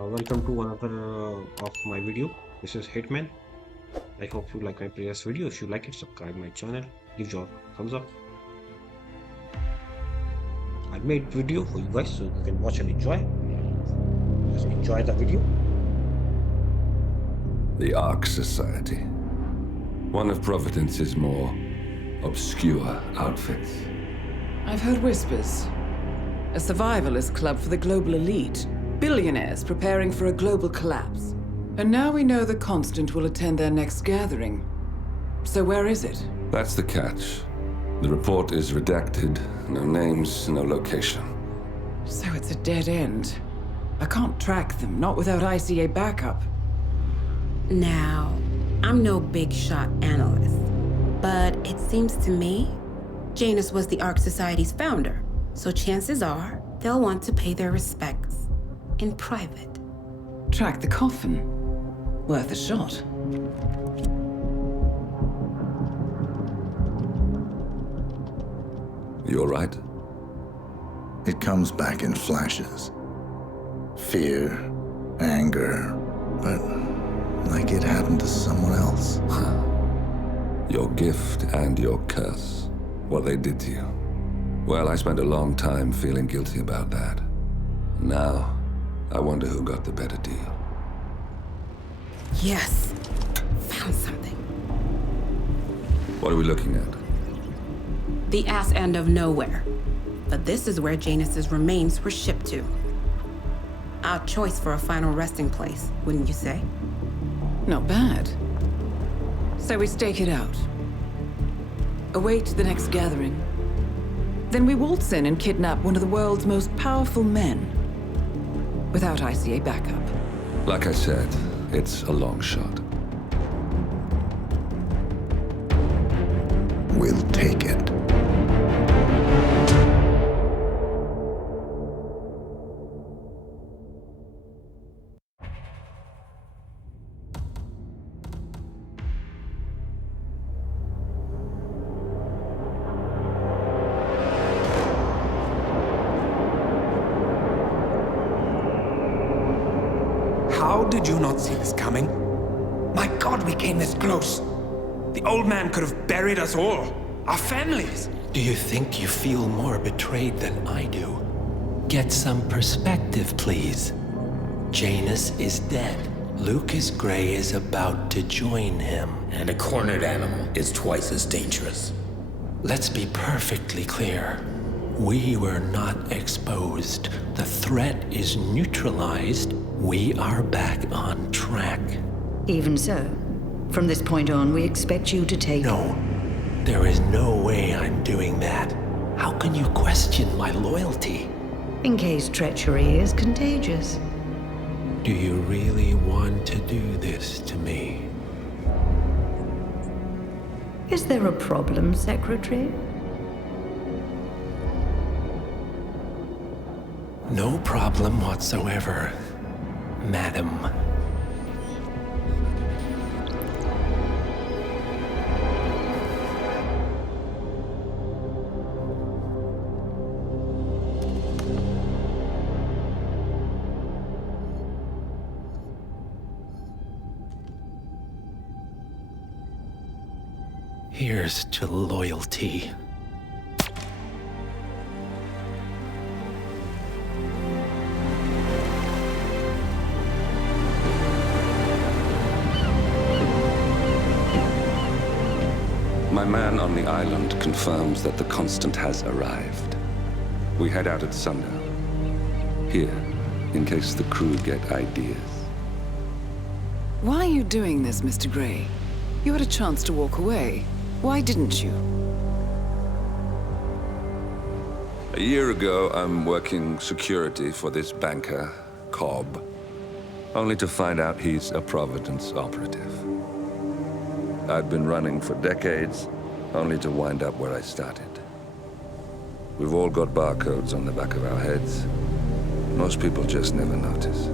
Welcome to another of my video. This is Hitman. I hope you like my previous video. If you like it, subscribe my channel. Give your thumbs up. I made video for you guys so you can watch and enjoy. Just enjoy the video. The Ark Society. One of Providence's more obscure outfits. I've heard whispers. A survivalist club for the global elite. Billionaires preparing for a global collapse. And now we know the Constant will attend their next gathering. So where is it? That's the catch. The report is redacted. No names, no location. So it's a dead end. I can't track them, not without ICA backup. Now, I'm no big shot analyst, but it seems to me Janus was the Ark Society's founder, so chances are they'll want to pay their respects in private. Track the coffin. Worth a shot. You all right? It comes back in flashes. Fear, anger, but like it happened to someone else. Your gift and your curse. What they did to you. Well, I spent a long time feeling guilty about that. Now, I wonder who got the better deal. Yes, found something. What are we looking at? The ass end of nowhere. But this is where Janus's remains were shipped to. Our choice for a final resting place, wouldn't you say? Not bad. So we stake it out. Await the next gathering. Then we waltz in and kidnap one of the world's most powerful men. Without ICA backup. Like I said, it's a long shot. We'll take it. How did you not see this coming? My God, we came this close. The old man could have buried us all. Our families. Do you think you feel more betrayed than I do? Get some perspective, please. Janus is dead. Lucas Gray is about to join him. And a cornered animal is twice as dangerous. Let's be perfectly clear. We were not exposed. The threat is neutralized. We are back on track. Even so, from this point on, we expect you to take... No, there is no way I'm doing that. How can you question my loyalty? In case treachery is contagious. Do you really want to do this to me? Is there a problem, Secretary? No problem whatsoever, Madam. Here's to loyalty. My man on the island confirms that the Constant has arrived. We head out at sundown. Here, in case the crew get ideas. Why are you doing this, Mr. Gray? You had a chance to walk away. Why didn't you? A year ago, I'm working security for this banker, Cobb, only to find out he's a Providence operative. I'd been running for decades, only to wind up where I started. We've all got barcodes on the back of our heads. Most people just never notice.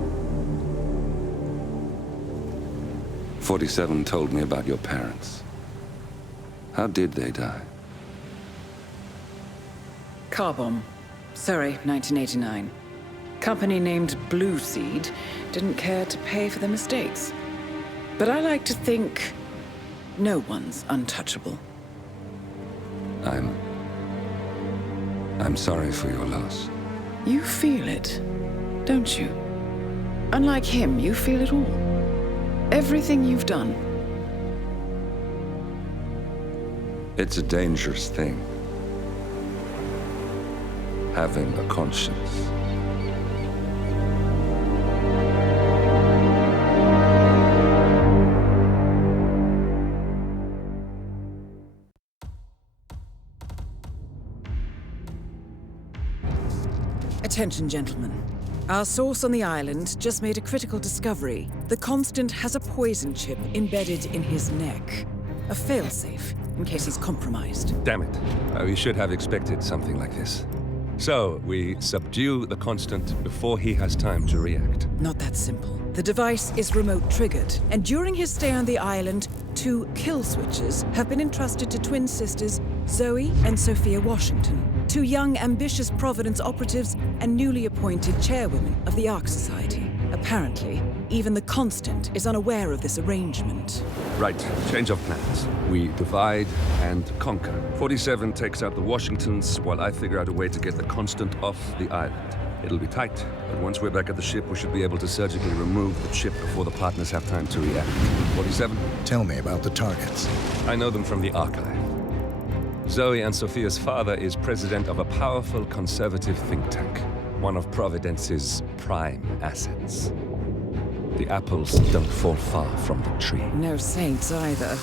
47 told me about your parents. How did they die? Car bomb. Surrey, 1989. company named Blue Seed didn't care to pay for their mistakes. But I like to think no one's untouchable. I'm sorry for your loss. You feel it, don't you? Unlike him, you feel it all. Everything you've done. It's a dangerous thing. Having a conscience. Attention, gentlemen. Our source on the island just made a critical discovery. The Constant has a poison chip embedded in his neck. A failsafe, in case he's compromised. Damn it. We should have expected something like this. So, we subdue the Constant before he has time to react. Not that simple. The device is remote triggered, and during his stay on the island, 2 kill switches have been entrusted to twin sisters Zoe and Sophia Washington, 2 young, ambitious Providence operatives and newly appointed chairwomen of the Ark Society. Apparently, even the Constant is unaware of this arrangement. Right, change of plans. We divide and conquer. 47 takes out the Washingtons, while I figure out a way to get the Constant off the island. It'll be tight, but once we're back at the ship, we should be able to surgically remove the chip before the partners have time to react. 47? Tell me about the targets. I know them from the archive. Zoe and Sophia's father is president of a powerful conservative think tank, one of Providence's prime assets. The apples don't fall far from the tree. No saints either.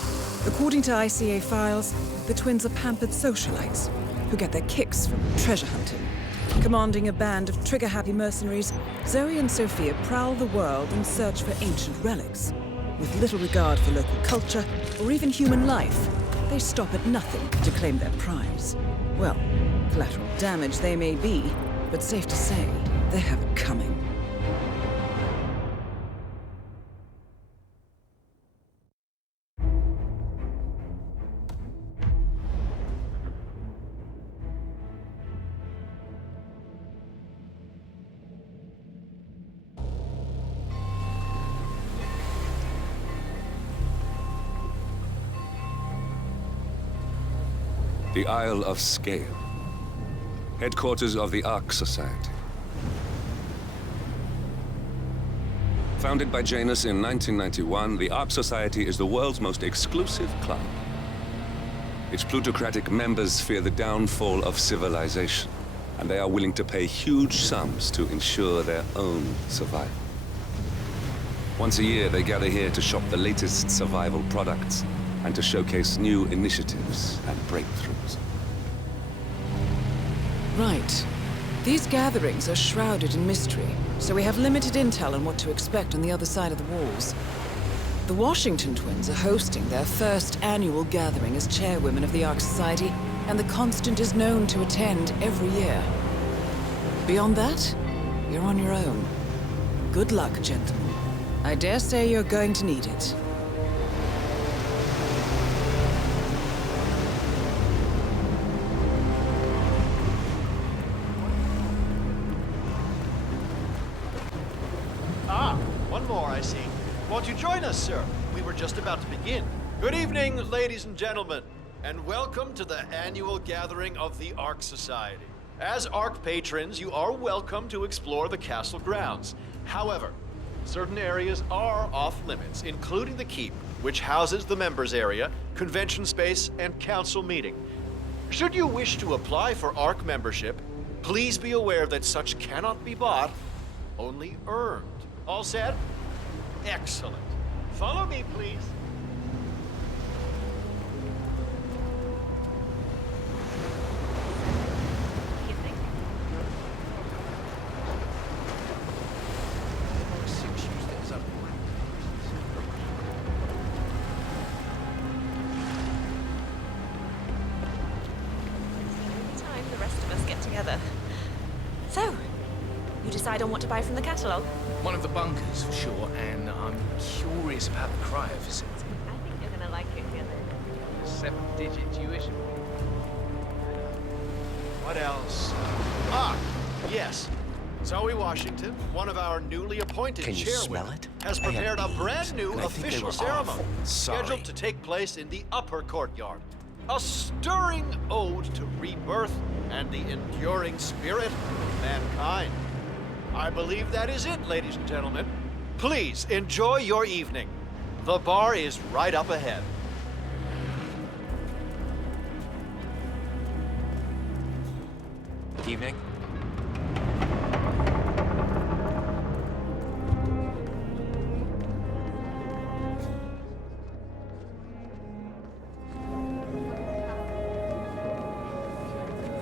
According to ICA files, the twins are pampered socialites who get their kicks from treasure hunting. Commanding a band of trigger-happy mercenaries, Zoe and Sophia prowl the world in search for ancient relics. With little regard for local culture or even human life, they stop at nothing to claim their prize. Well, collateral damage they may be, but safe to say, they have it coming. The Isle of Sgail, headquarters of the Ark Society. Founded by Janus in 1991, the Ark Society is the world's most exclusive club. Its plutocratic members fear the downfall of civilization, and they are willing to pay huge sums to ensure their own survival. Once a year, they gather here to shop the latest survival products and to showcase new initiatives and breakthroughs. Right. These gatherings are shrouded in mystery, so we have limited intel on what to expect on the other side of the walls. The Washington twins are hosting their first annual gathering as chairwomen of the Ark Society, and the Constant is known to attend every year. Beyond that, you're on your own. Good luck, gentlemen. I dare say you're going to need it. One more, I see. Won't you join us, sir? We were just about to begin. Good evening, ladies and gentlemen, and welcome to the annual gathering of the Ark Society. As Ark patrons, you are welcome to explore the castle grounds. However, certain areas are off-limits, including the keep, which houses the members area, convention space, and council meeting. Should you wish to apply for Ark membership, please be aware that such cannot be bought, only earned. All set? Excellent. Follow me, please. Time the rest of us get together. So, you decide on what to buy from the catalogue? One of the bunkers, for sure, and I'm curious about the cryo facility. I think you're gonna like it here. 7-digit tuition. What else? Yes. Zoe Washington, one of our newly appointed Can you chairwomen, smell it? has I have prepared a bees, brand new and I think they official were ceremony off. Sorry. scheduled to take place in the upper courtyard. A stirring ode to rebirth and the enduring spirit of mankind. I believe that is it, ladies and gentlemen. Please enjoy your evening. The bar is right up ahead. Evening.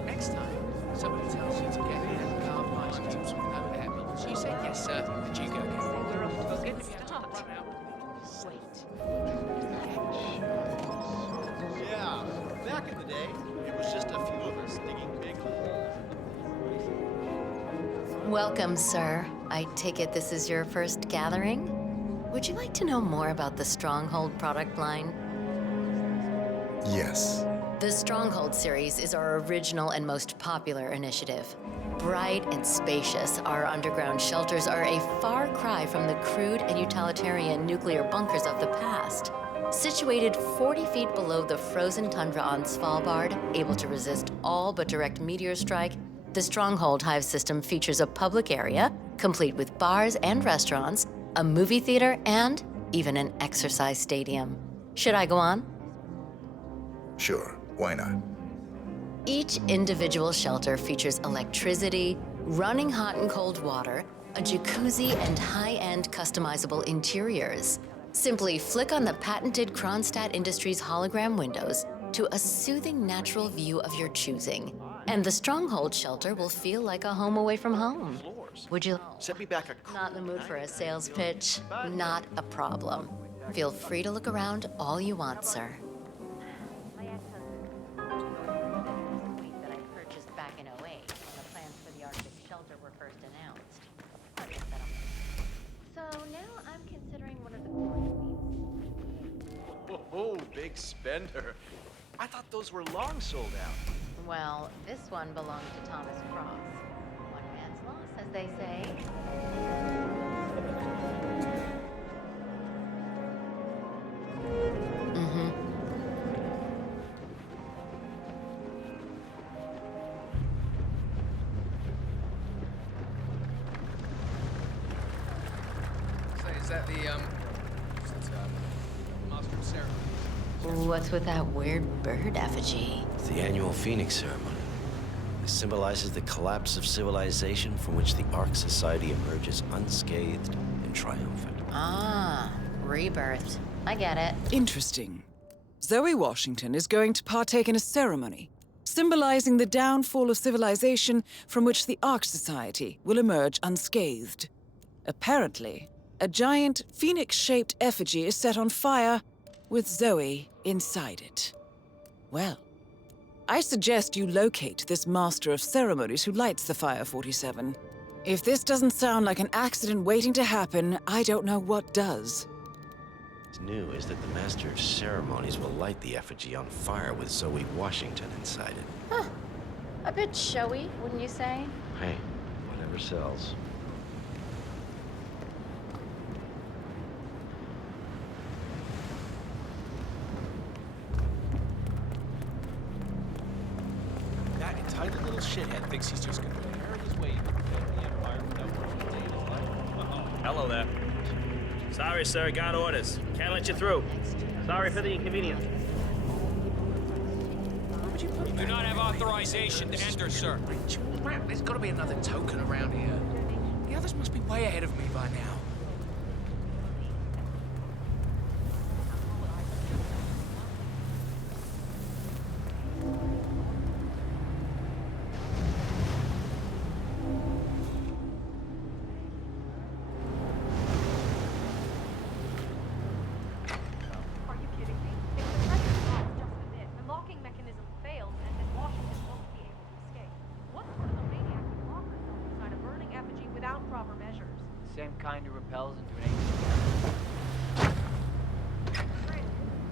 Next time, somebody tells you to get hand carved ice cubes with no apples, you say yes, sir, and you go get them. You're off to a good If you have to start. run out, wait. Yeah, back in the day, it was just a few of us digging big holes. Welcome, sir. I take it this is your first gathering? Would you like to know more about the Stronghold product line? Yes. The Stronghold series is our original and most popular initiative. Bright and spacious, our underground shelters are a far cry from the crude and utilitarian nuclear bunkers of the past. Situated 40 feet below the frozen tundra on Svalbard, able to resist all but direct meteor strike, the Stronghold Hive system features a public area, complete with bars and restaurants, a movie theater, and even an exercise stadium. Should I go on? Sure. Why not? Each individual shelter features electricity, running hot and cold water, a jacuzzi, and high-end customizable interiors. Simply flick on the patented Kronstadt Industries hologram windows to a soothing natural view of your choosing, and the Stronghold shelter will feel like a home away from home. Would you? Send me back a Not in the mood for a sales pitch? Not a problem. Feel free to look around all you want, sir. That I purchased back in 08 when the plans for the Arctic shelter were first announced. So now I'm considering one of the core suites. Oh, big spender. I thought those were long sold out. Well, this one belongs to Thomas Cross. One man's loss, as they say. Mm-hmm. So is that the, Master of Ceremonies? What's with that weird bird effigy? It's the annual Phoenix ceremony. It symbolizes the collapse of civilization from which the Ark Society emerges unscathed and triumphant. Ah, rebirth. I get it. Interesting. Zoe Washington is going to partake in a ceremony symbolizing the downfall of civilization from which the Ark Society will emerge unscathed. Apparently, a giant phoenix-shaped effigy is set on fire with Zoe inside it. Well, I suggest you locate this master of ceremonies who lights the fire 47. If this doesn't sound like an accident waiting to happen, I don't know what does. What's new is that the Master of Ceremonies will light the effigy on fire with Zoe Washington inside it. Huh. A bit showy, wouldn't you say? Hey, whatever sells. That entitled little shithead thinks he's just gonna inherit his way into the Empire without working a day in his life. Hello there. Sorry, sir, got orders. Can't let you through. Sorry for the inconvenience. We do not have authorization to enter, sir. There's gotta be another token around here. The others must be way ahead of me by now. Same kind who repels into an ancient.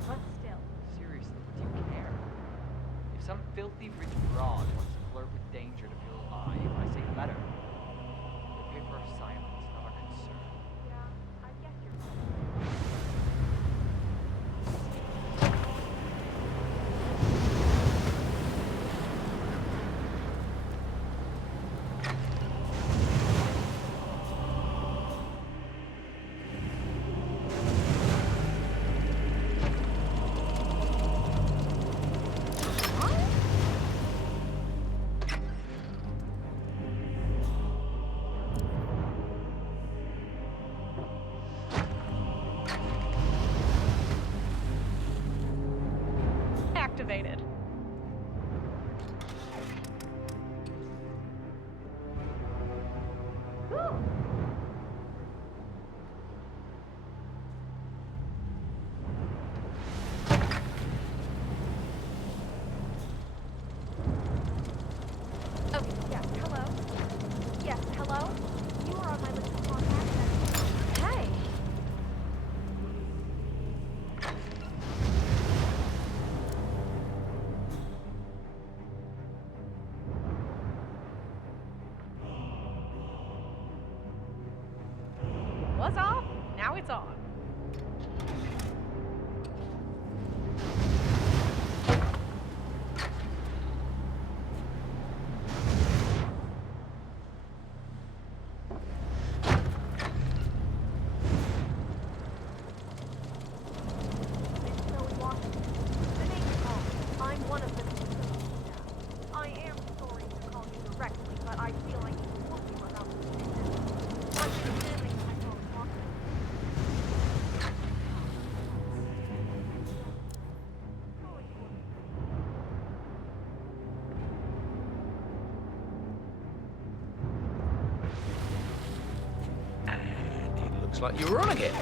But still. Seriously, do you care? If some filthy rich broad wants to flirt with danger to feel alive, I say let her. silence, not our concern. Yeah, I guess you're activated. Oh, yes, hello? Yes, hello? You are on my list of contacts. Hey! Was off, now it's on. I'm one of the I am sorry to call you directly, but I feel I need to warn you about this. I've been feeling my own walking. And it looks like you were on again.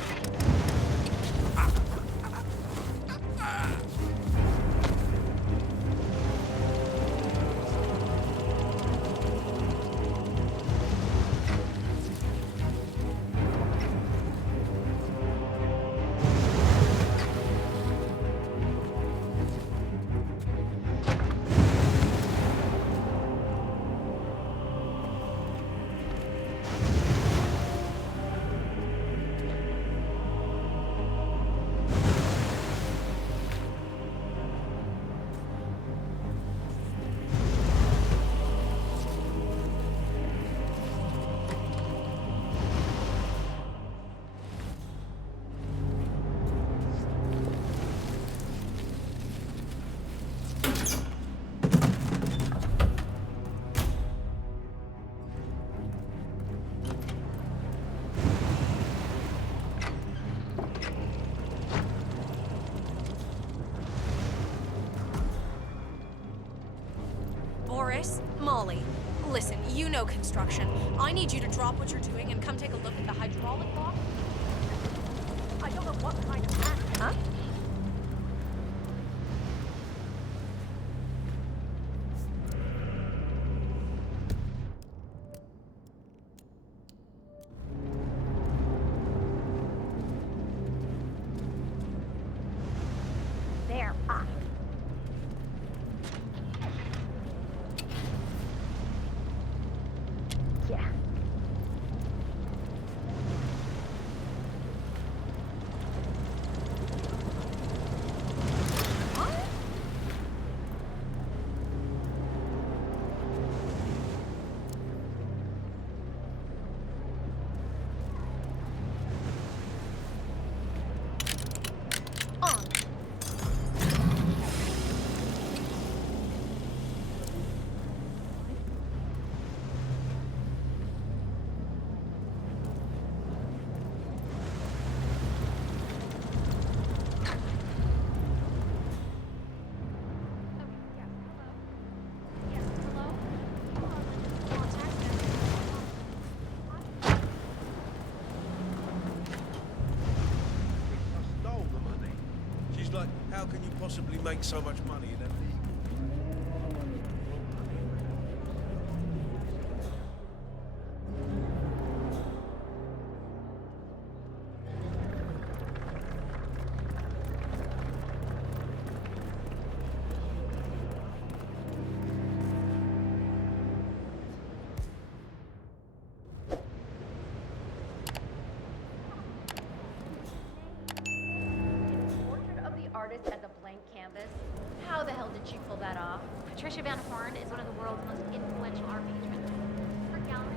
Boris, Molly, listen, you know construction. I need you to drop what you're doing and come take a look at the hydraulic box. I don't know what kind of hat. Huh? There. Ah. Yeah. Like, how can you possibly make so much money in a watch you pull that off. Patricia Van Horn is one of the world's most influential art patrons. Her gallery.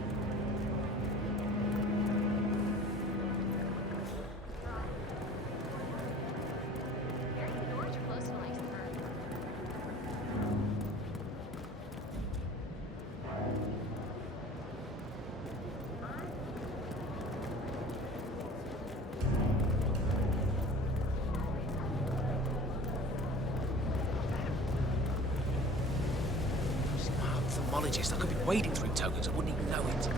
Very few doors are closed to the likes of her. Ophthalmologist. I could be wading through tokens. I wouldn't even know it.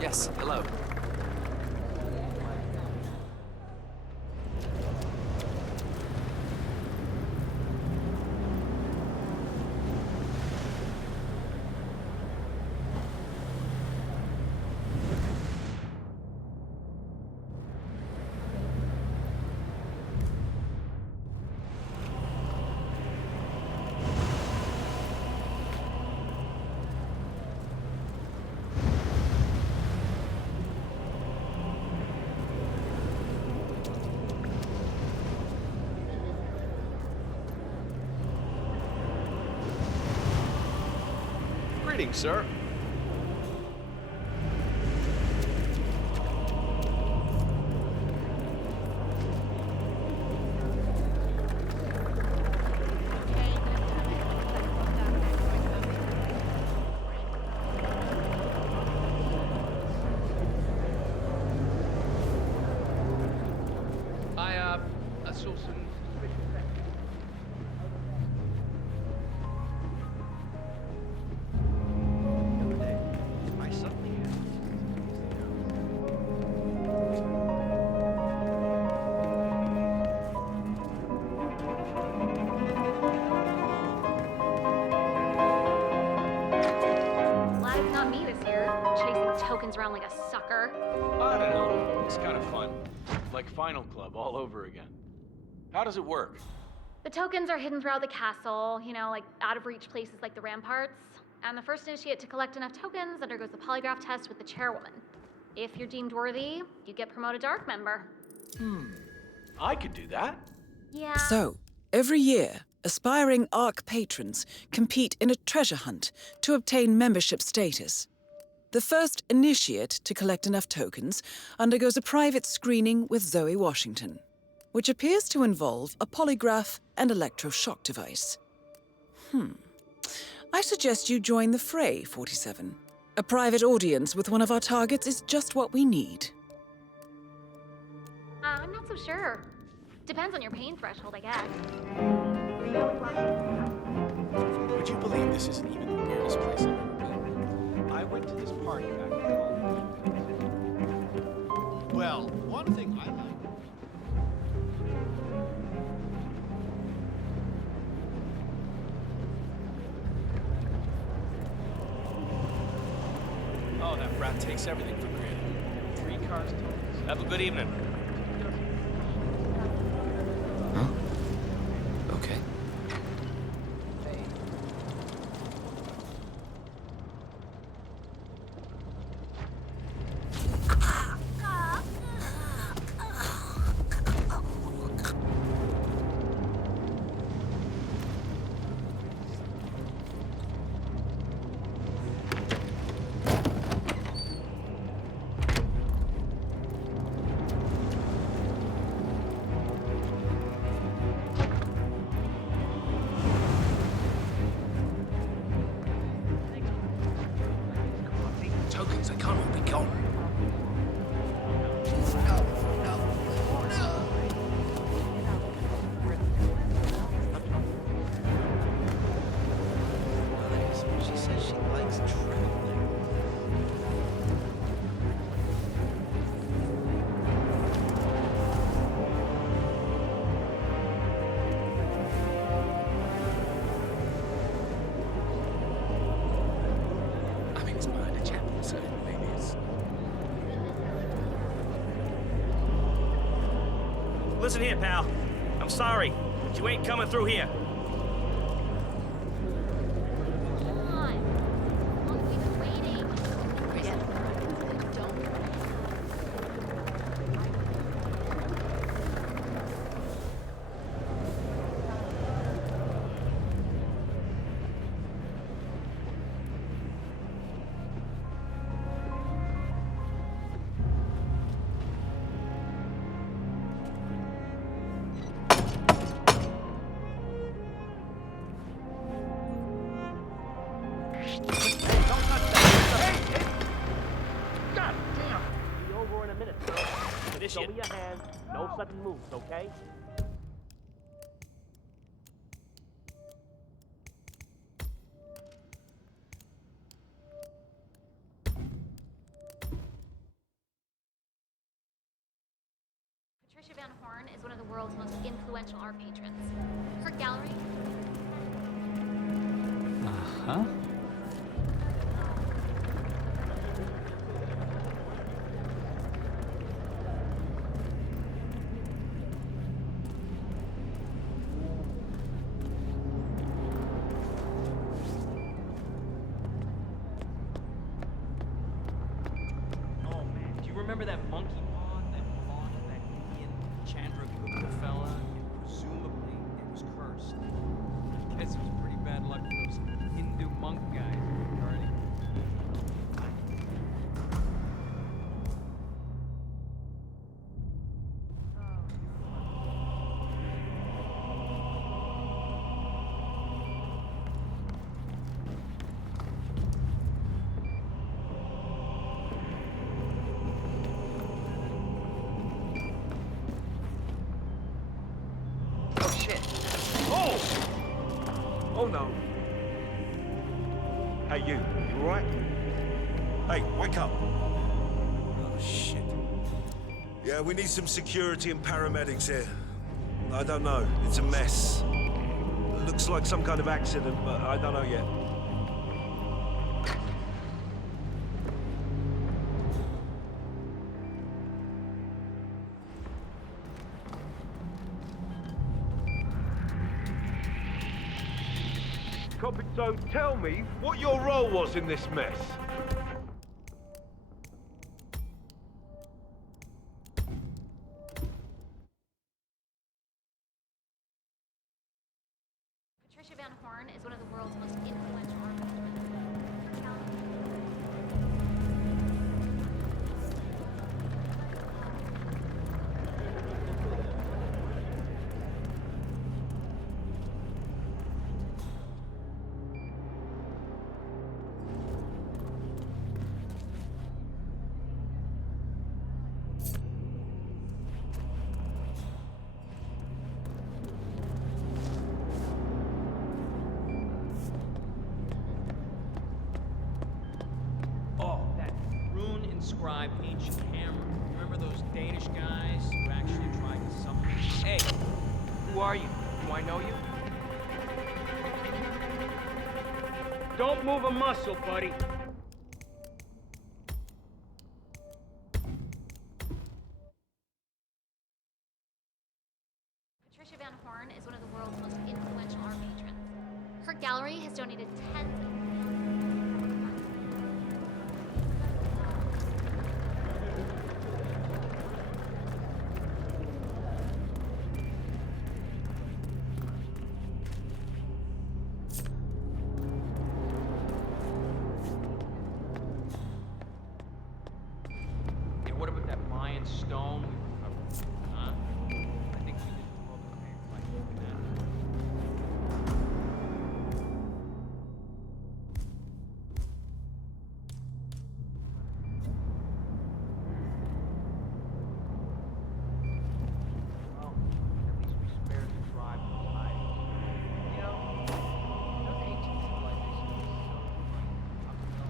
Yes, hello. Greetings, sir. I saw some... Glad it's not me this year, chasing tokens around like a sucker. I don't know. It's kind of fun. Like Final Club all over again. How does it work? The tokens are hidden throughout the castle, you know, like out of reach places like the ramparts. And the first initiate to collect enough tokens undergoes the polygraph test with the chairwoman. If you're deemed worthy, you get promoted to ARC member. I could do that. Yeah. So, every year, aspiring ARC patrons compete in a treasure hunt to obtain membership status. The first initiate to collect enough tokens undergoes a private screening with Zoe Washington, which appears to involve a polygraph and electroshock device. I suggest you join the fray, 47. A private audience with one of our targets is just what we need. I'm not so sure. Depends on your pain threshold, I guess. Would you believe this isn't even the weirdest place I've ever been? I went to this party back in college. Well, one thing I like. Oh, that brat takes everything for granted. 3 cars total. Have a good evening. Huh? Okay. Tokens, they can't all be gone. She says she likes traveling. I mean, it's behind a chapel, so maybe it's... Listen here, pal. I'm sorry, but you ain't coming through here. Come on. How long have we been waiting? Don't. Show me your hands. No sudden moves, okay? Patricia Van Horn is one of the world's most influential art patrons. Her gallery... Uh-huh. Oh man, do you remember that monkey paw that belonged to that Indian Chandragupta fella? And presumably it was cursed. I guess it was pretty bad luck for those Hindu monk guys regarding. Oh shit! Oh! Oh no! Hey you alright? Hey, wake up! Oh shit. Yeah, we need some security and paramedics here. I don't know, it's a mess. Looks like some kind of accident, but I don't know yet. So tell me what your role was in this mess. Patricia Van Horn is one of the world's most influential art patrons. Her gallery... Inscribed ancient hammer. Remember those Danish guys who actually tried to summon? Hey, who are you? Do I know you? Don't move a muscle, buddy. Patricia Van Horn is one of the world's most influential art patrons. Her gallery has donated tens of What about that Mayan stone we recovered? Huh? I think we did both like that. Well, at least we spared the tribe from hiding. You know, those ancient civilizations are so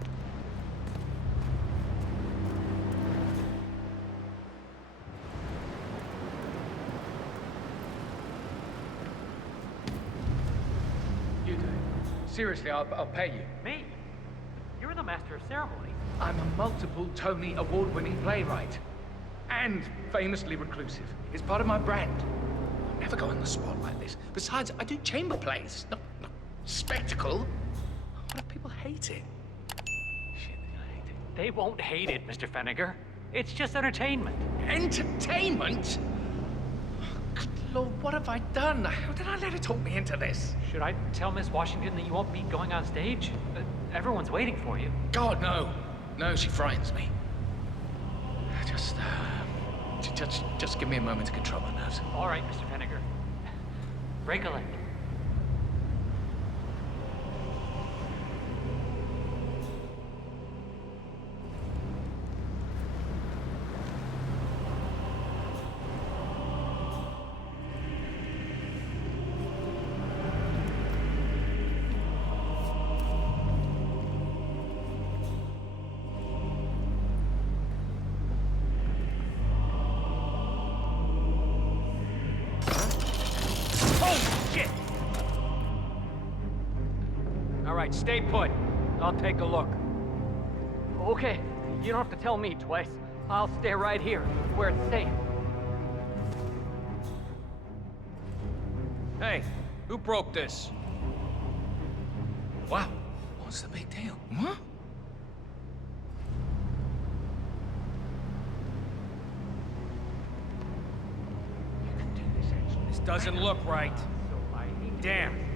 Seriously, I'll pay you. Me? You're the master of ceremony. I'm a multiple Tony award-winning playwright. And famously reclusive. It's part of my brand. I'll never go on the spot like this. Besides, I do chamber plays. No spectacle. What if people hate it? Shit, they're gonna hate it. They won't hate it, Mr. Feniger. It's just entertainment. Entertainment? Lord, what have I done? How did I let her talk me into this? Should I tell Miss Washington that you won't be going on stage? Everyone's waiting for you. God, no. No, she frightens me. Just give me a moment to control my nerves. All right, Mr. Feniger. Break a leg. right, stay put. I'll take a look. Okay, you don't have to tell me twice. I'll stay right here, where it's safe. Hey, who broke this? Wow, what's the big deal? What? This doesn't look right. Damn.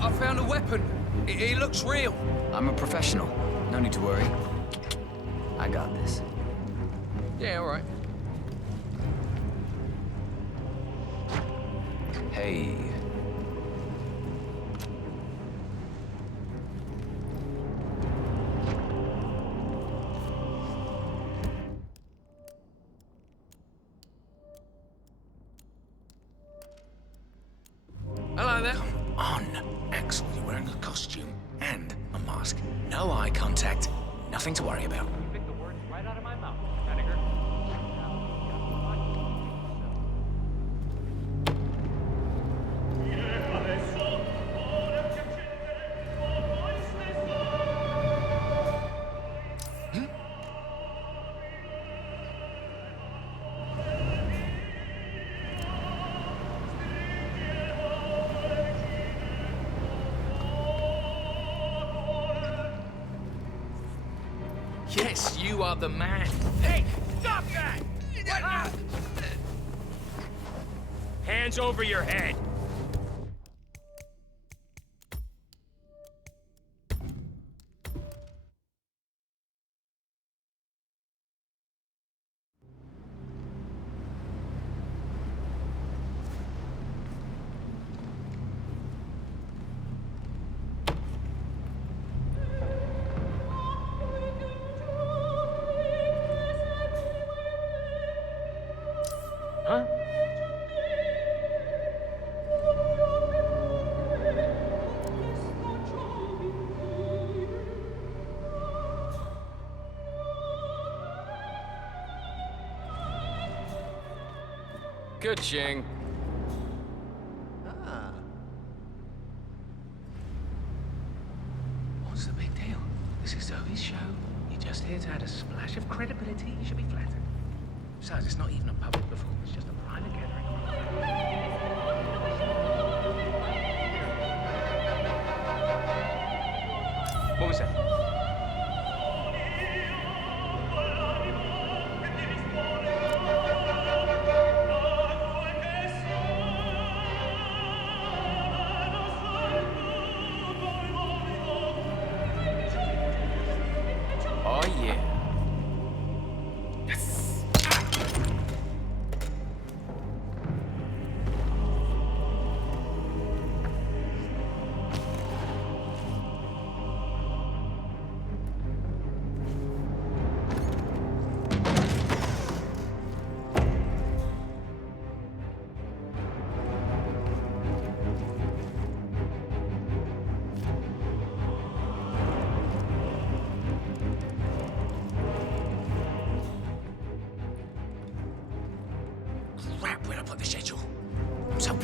I found a weapon. It looks real. I'm a professional. No need to worry. I got this. Yeah, all right. Hey. Hello there. Come on, Axel. You're wearing a costume and a mask. No eye contact. Nothing to worry about. You picked the words right out of my mouth, Vinegar. Yes, you are the man. Hey, stop that! Hands over your head. Huh? Good, Ching. What's the big deal? This is Zoe's show. You're just here to add a splash of credibility. You should be flattered. Besides, it's not even a public performance, just a private gathering. What was that? Oh, yeah. Crap, where'd I put the schedule? I'm so...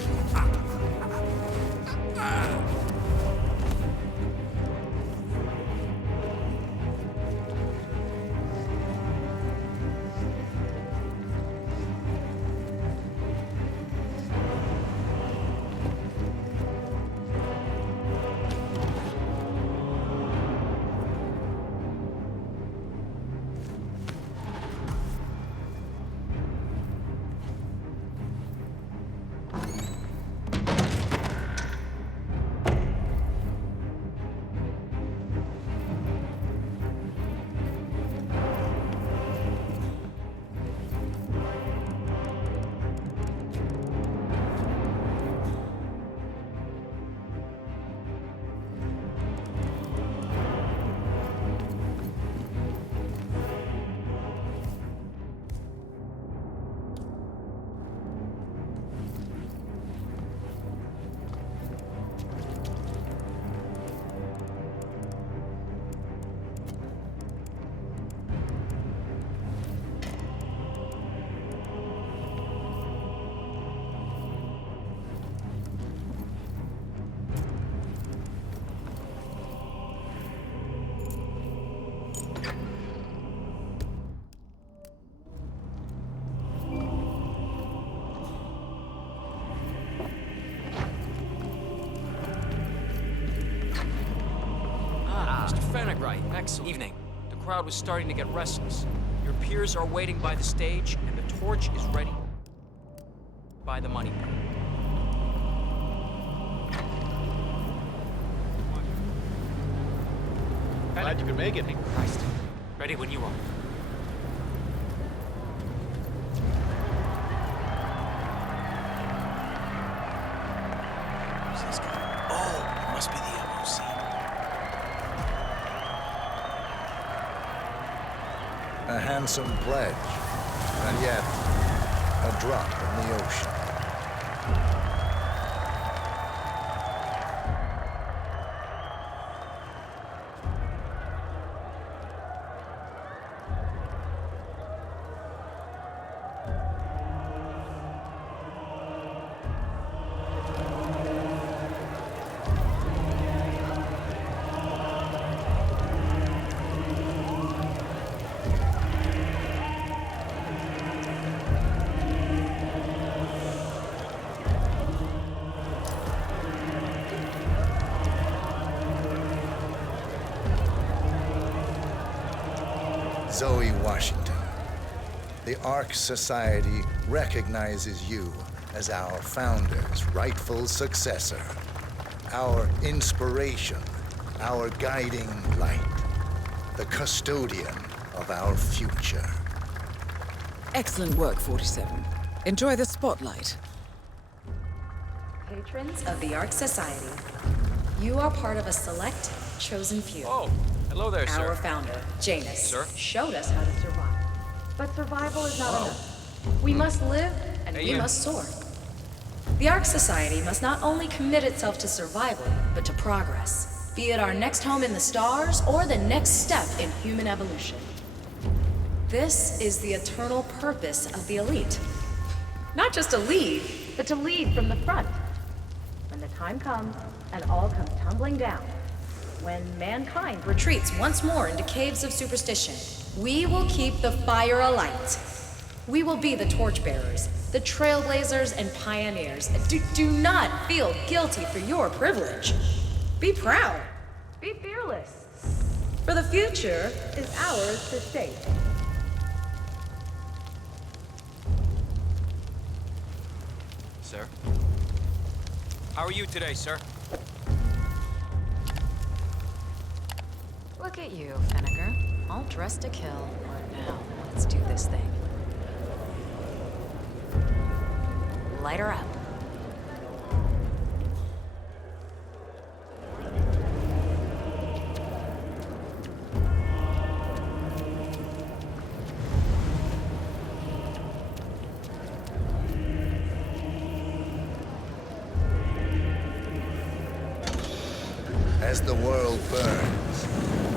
Right. Excellent. Evening. The crowd was starting to get restless. Your peers are waiting by the stage, and the torch is ready by the money pit. Glad you could make it. Thank Christ. Ready when you are. Who's this guy? Oh, it must be the MOC. A handsome pledge, and yet a drop in the ocean. Zoe Washington, the Ark Society recognizes you as our founder's rightful successor, our inspiration, our guiding light, the custodian of our future. Excellent work, 47. Enjoy the spotlight. Patrons of the Ark Society, you are part of a select, chosen few. Oh, hello there, sir. Our founder, Janus, Sir? showed us how to survive. But survival is not enough. We must live, and Hey, we you. must soar. The Ark Society must not only commit itself to survival, but to progress. Be it our next home in the stars, or the next step in human evolution. This is the eternal purpose of the elite. Not just to lead, but to lead from the front. When the time comes, and all comes tumbling down, when mankind retreats once more into caves of superstition, we will keep the fire alight. We will be the torchbearers, the trailblazers and pioneers. Do not feel guilty for your privilege. Be proud. Be fearless. For the future is ours to shape. Sir? How are you today, sir? Look at you, Vinegar. All dressed to kill. Now, let's do this thing. Light her up. As the world burns,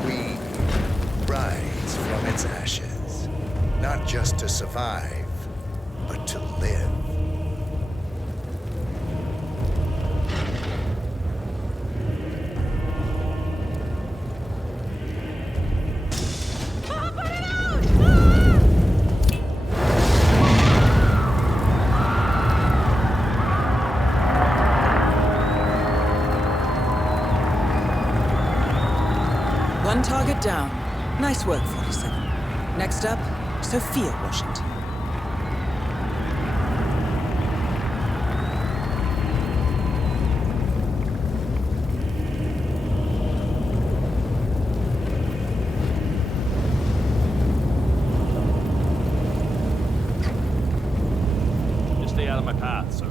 we rise from its ashes, not just to survive, but to live. One target down. Nice work, 47. Next up, Sophia Washington. Just stay out of my path, sir.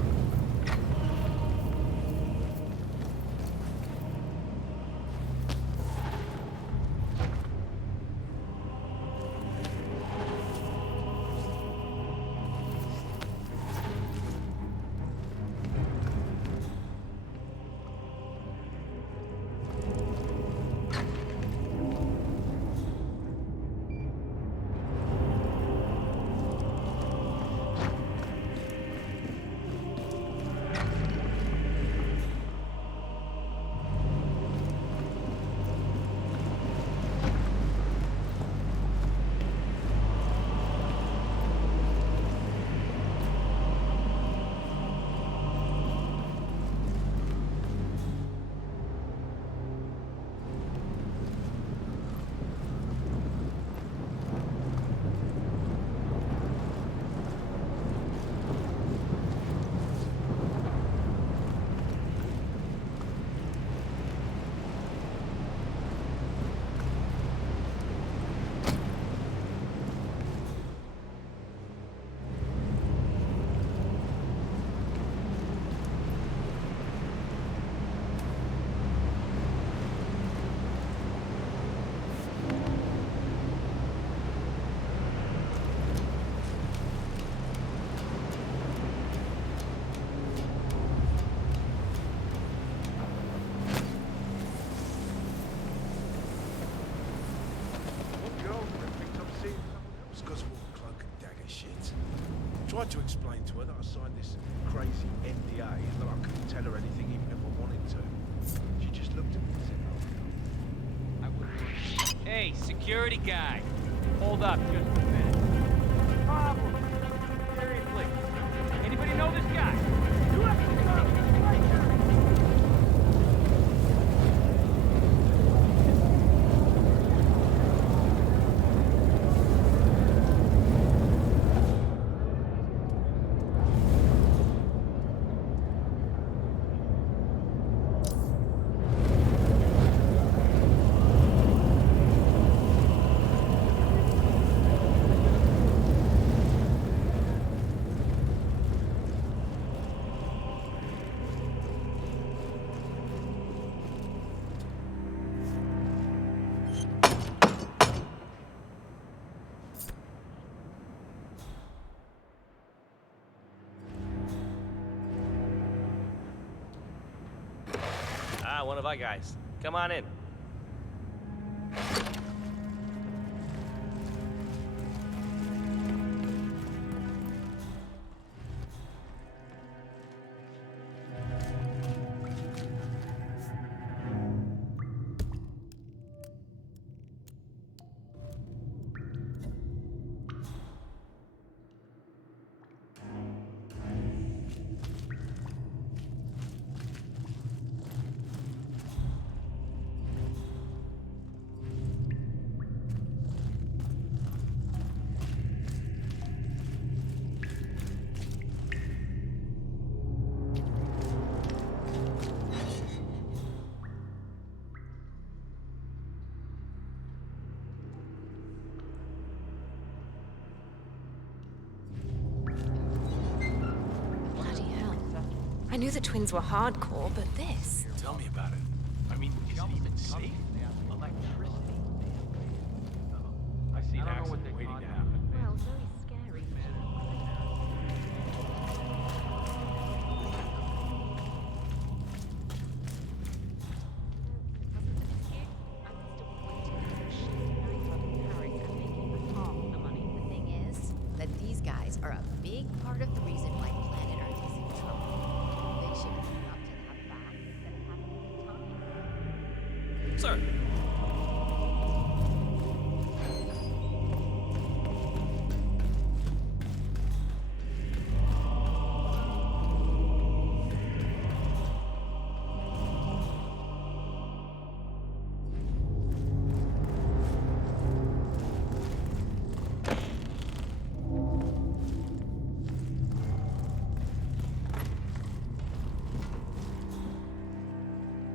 to her that I signed this crazy NDA and that I couldn't tell her anything even if I wanted to. She just looked at me and said, "Oh, I would. Hey, security guy. Hold up just a minute. Problem. Seriously. Anybody know this guy? You have to stop this right now. One of our guys. Come on in. I knew the twins were hardcore, but this... Tell me about it. I mean, is it even safe? Electricity? I see an accident waiting to happen. Well, very scary. The thing is that these guys are a big part of the reason why planet Earth is in trouble. They should have come up to that fast instead of having the time. Sir.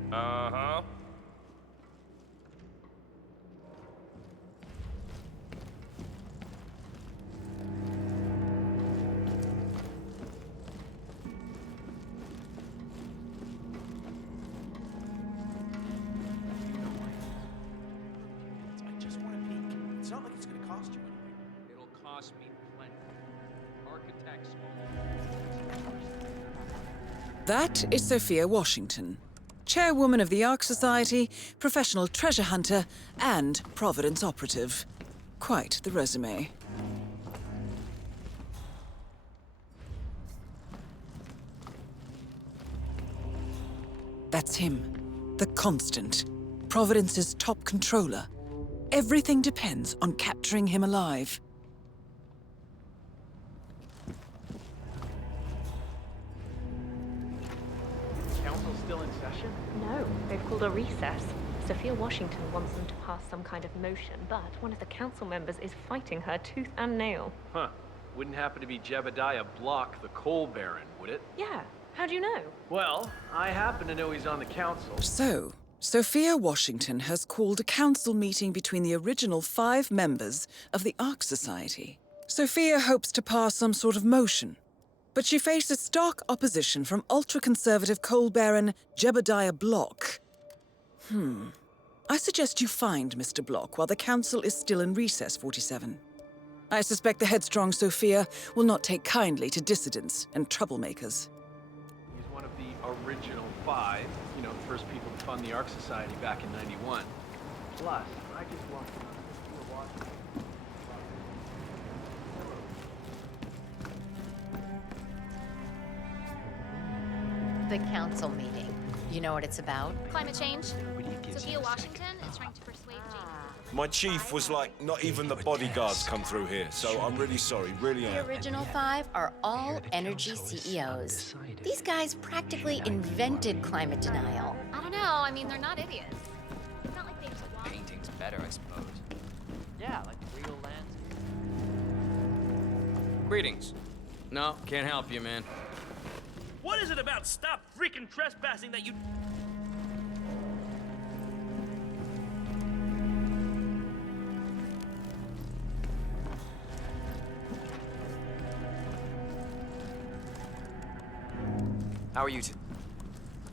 Uh-huh. I just want to peek. It's not like it's going to cost you anything. It'll cost me plenty. Architects. That is Sophia Washington, chairwoman of the Ark Society, professional treasure hunter, and Providence operative. Quite the resume. That's him, the Constant, Providence's top controller. Everything depends on capturing him alive. Council's still in session? No, they've called a recess. Sophia Washington wants them to pass some kind of motion, but one of the council members is fighting her tooth and nail. Huh. Wouldn't happen to be Jebediah Block, the coal baron, would it? Yeah. How'd you know? Well, I happen to know he's on the council. So, Sophia Washington has called a council meeting between the original 5 members of the Ark Society. Sophia hopes to pass some sort of motion, but she faces stark opposition from ultra-conservative coal baron Jebediah Block. I suggest you find Mr. Block while the council is still in recess, 47. I suspect the headstrong Sophia will not take kindly to dissidents and troublemakers. He's one of the original 5, you know, the first people to fund the Ark Society back in '91. Plus, I just walked around and you were watching. The council meeting. You know what it's about? Climate change. Sophia Washington is trying to persuade James. My chief was like, not even the bodyguards come through here, so I'm really sorry, really The am. original 5 are all energy CEOs. These guys practically invented climate denial. I don't know. I mean, they're not idiots. It's not like they just want. Painting's better, I suppose. Yeah, like real landscape. Greetings. No, can't help you, man. What is it about stop freaking trespassing that you... How are you two?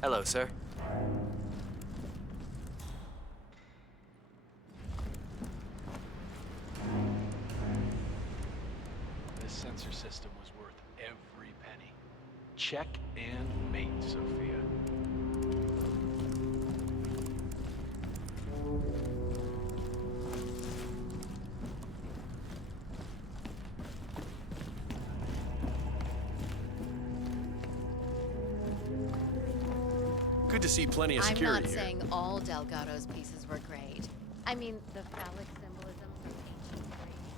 Hello, sir. This sensor system was worth every penny. Check and mate, Sophia. Good to see plenty of I'm security not here. saying all Delgado's pieces were great. I mean, the phallic symbolism from ancient Greece.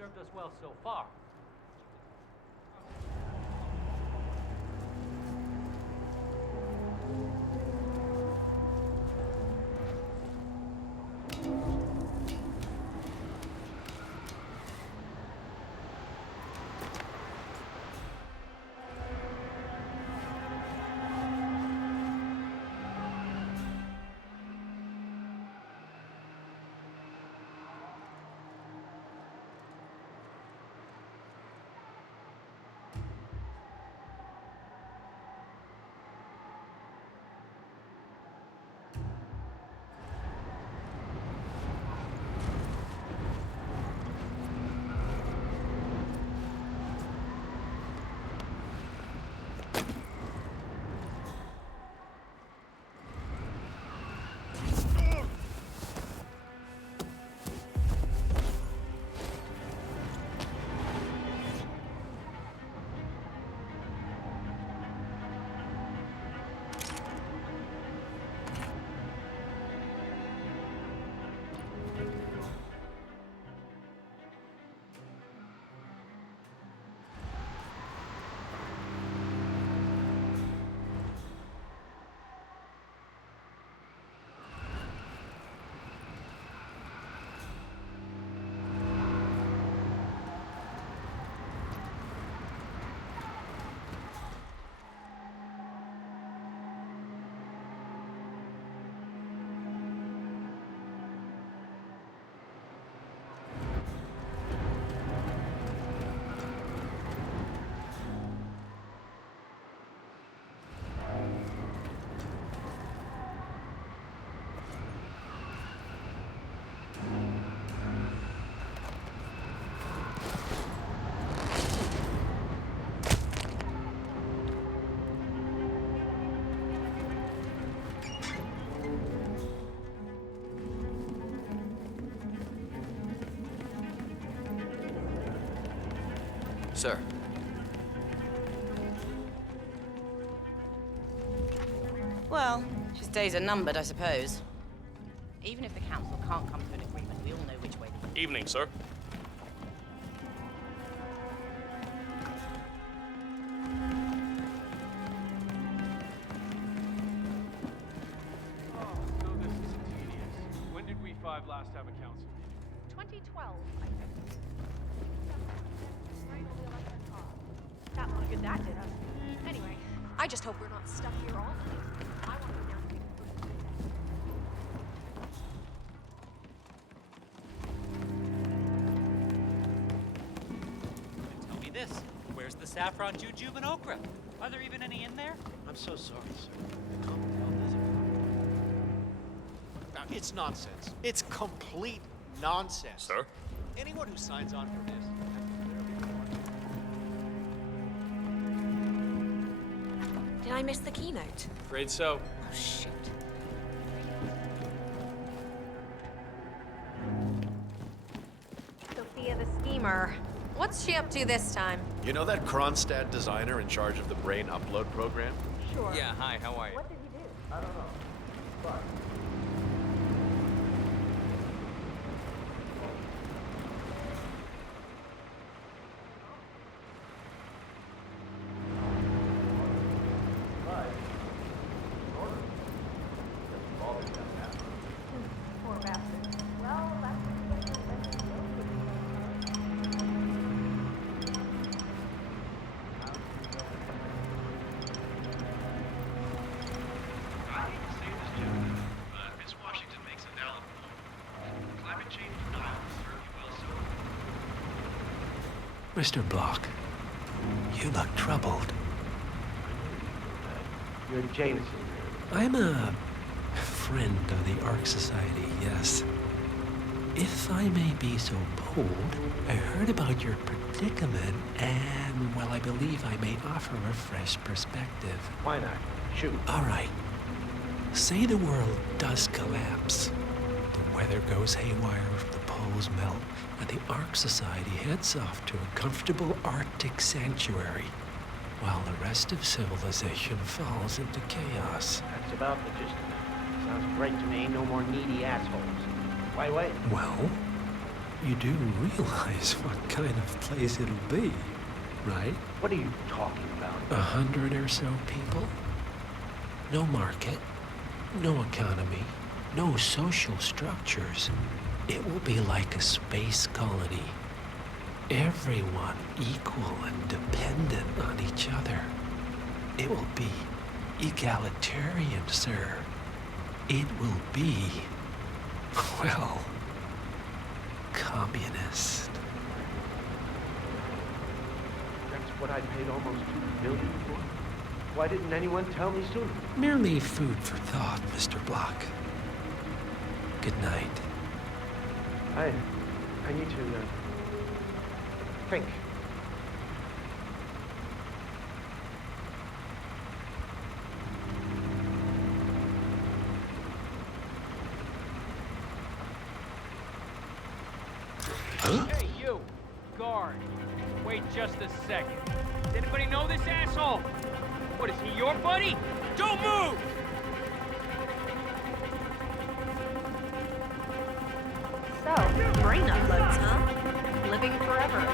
served us well so far. Sir. Well, his days are numbered, I suppose. Even if the council can't come to an agreement, we all know which way to go. Evening, sir. Oh, so this is tedious. When did we five last have a council meeting? 2012, I think. That look at that did us. Anyway, I just hope we're not stuck here all night. I want to go down and take a first look. Tell me this. Where's the saffron, jujube, and okra? Are there even any in there? I'm so sorry, sir. The Commonwealth isn't. Now, it's nonsense. It's complete nonsense. Sir? Anyone who signs on for this. Did I miss the keynote? Afraid so. Oh, shoot. Sophia the schemer. What's she up to this time? You know that Kronstadt designer in charge of the brain upload program? Sure. Yeah, hi, how are you? What did he do? I don't know. But Poor bastard. Well, that's I hate to say this, gentlemen, but Miss Washington makes a valid point. Climate change denial will serve you well, so Mr. Block, you look troubled. You're Jameson. I'm a friend of the Ark Society, yes. If I may be so bold, I heard about your predicament, and, well, I believe I may offer a fresh perspective. Why not? Shoot. All right. Say the world does collapse. The weather goes haywire, the poles melt, and the Ark Society heads off to a comfortable Arctic sanctuary, while the rest of civilization falls into chaos. That's about the gist of it. Sounds great to me. No more needy assholes. Why wait? Well, you do realize what kind of place it'll be, right? What are you talking about? 100 or so people. No market, no economy, no social structures. It will be like a space colony. Everyone equal and dependent on each other. It will be egalitarian, sir. It will be, well, communist. That's what I paid almost $2 billion for. Why didn't anyone tell me sooner? Merely food for thought, Mr. Block. Good night. I need to, think. Hey, you! Guard! Wait just a second. Does anybody know this asshole? What, is he your buddy? Don't move! So, brain uploads, huh? Living forever.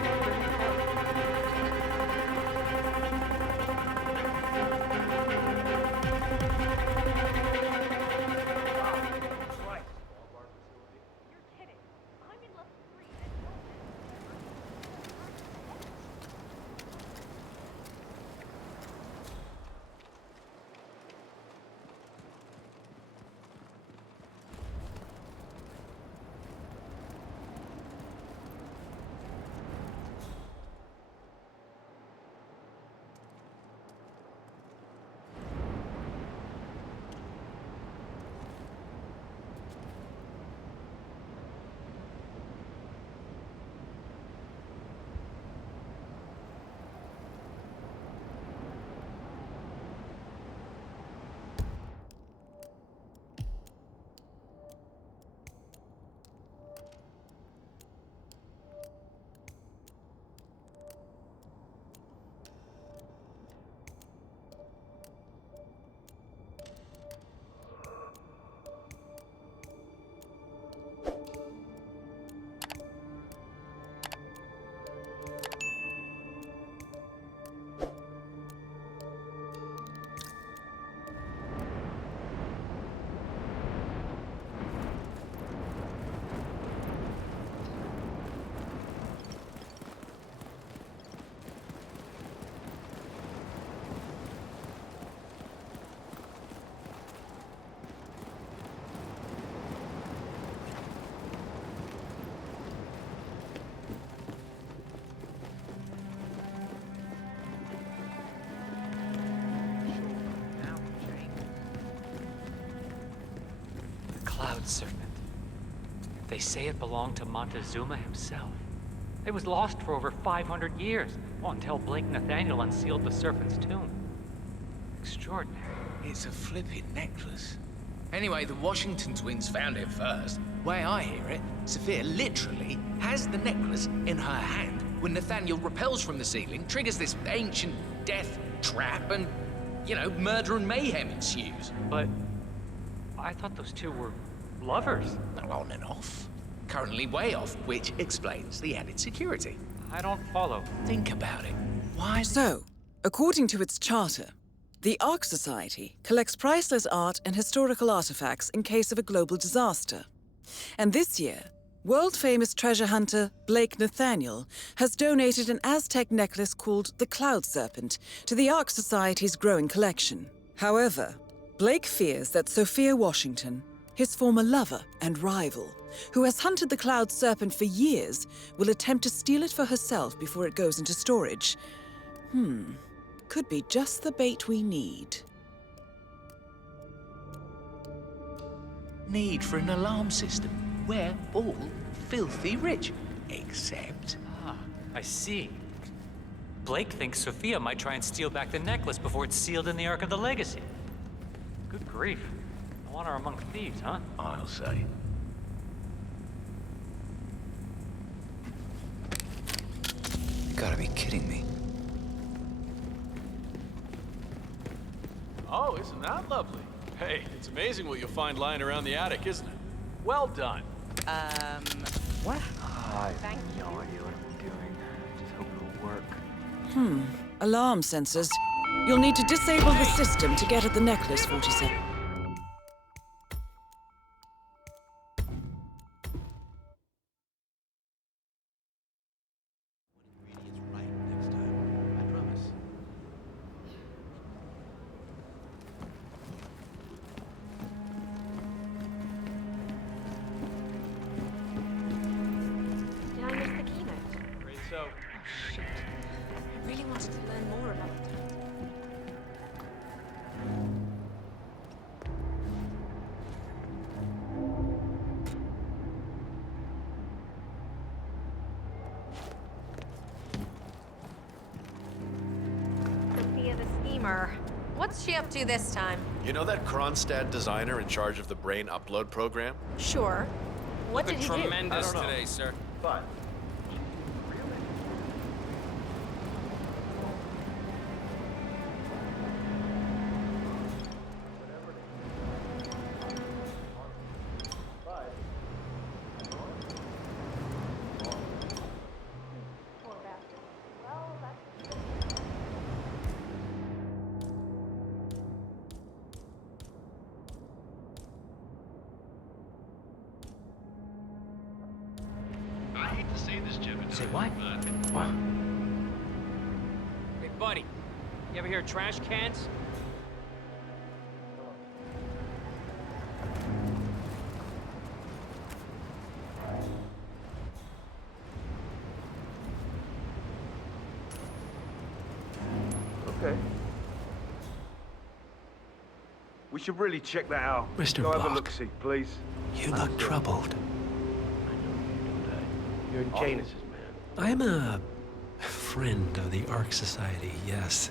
serpent. They say it belonged to Montezuma himself. It was lost for over 500 years, until Blake Nathaniel unsealed the serpent's tomb. Extraordinary. It's a flippin' necklace. Anyway, the Washington twins found it first. Way I hear it, Sophia literally has the necklace in her hand when Nathaniel repels from the ceiling, triggers this ancient death trap, and, murder and mayhem ensues. But I thought those two were lovers. On and off. Currently way off, which explains the added security. I don't follow. Think about it. Why? So, according to its charter, the Ark Society collects priceless art and historical artifacts in case of a global disaster. And this year, world-famous treasure hunter Blake Nathaniel has donated an Aztec necklace called the Cloud Serpent to the Ark Society's growing collection. However, Blake fears that Sophia Washington, his former lover and rival, who has hunted the Cloud Serpent for years, will attempt to steal it for herself before it goes into storage. Could be just the bait we need. Need for an alarm system. We're all filthy rich. Except... I see. Blake thinks Sophia might try and steal back the necklace before it's sealed in the Ark of the Legacy. Good grief. I want her among thieves, huh? I'll say. You gotta be kidding me. Oh, isn't that lovely? Hey, it's amazing what you'll find lying around the attic, isn't it? Well done. What? I Thank have no idea what I'm doing. Just hope it'll work. Alarm sensors. You'll need to disable the system to get at the necklace, 47. Did I miss the keynote? Afraid so. Oh, shit. I really wanted to learn more about it. Sophia the schemer. What's she up to this time? You know that Kronstadt designer in charge of the brain upload program? Sure. What did he do? Tremendous I don't know. today, sir. But I hate to say this, Jim. Say what? Hey, buddy. You ever hear of trash cans? Okay. We should really check that out. Mr. Go have a Block. look-see, please. You look troubled. You're in Janus's man. I'm a friend of the Ark Society, yes.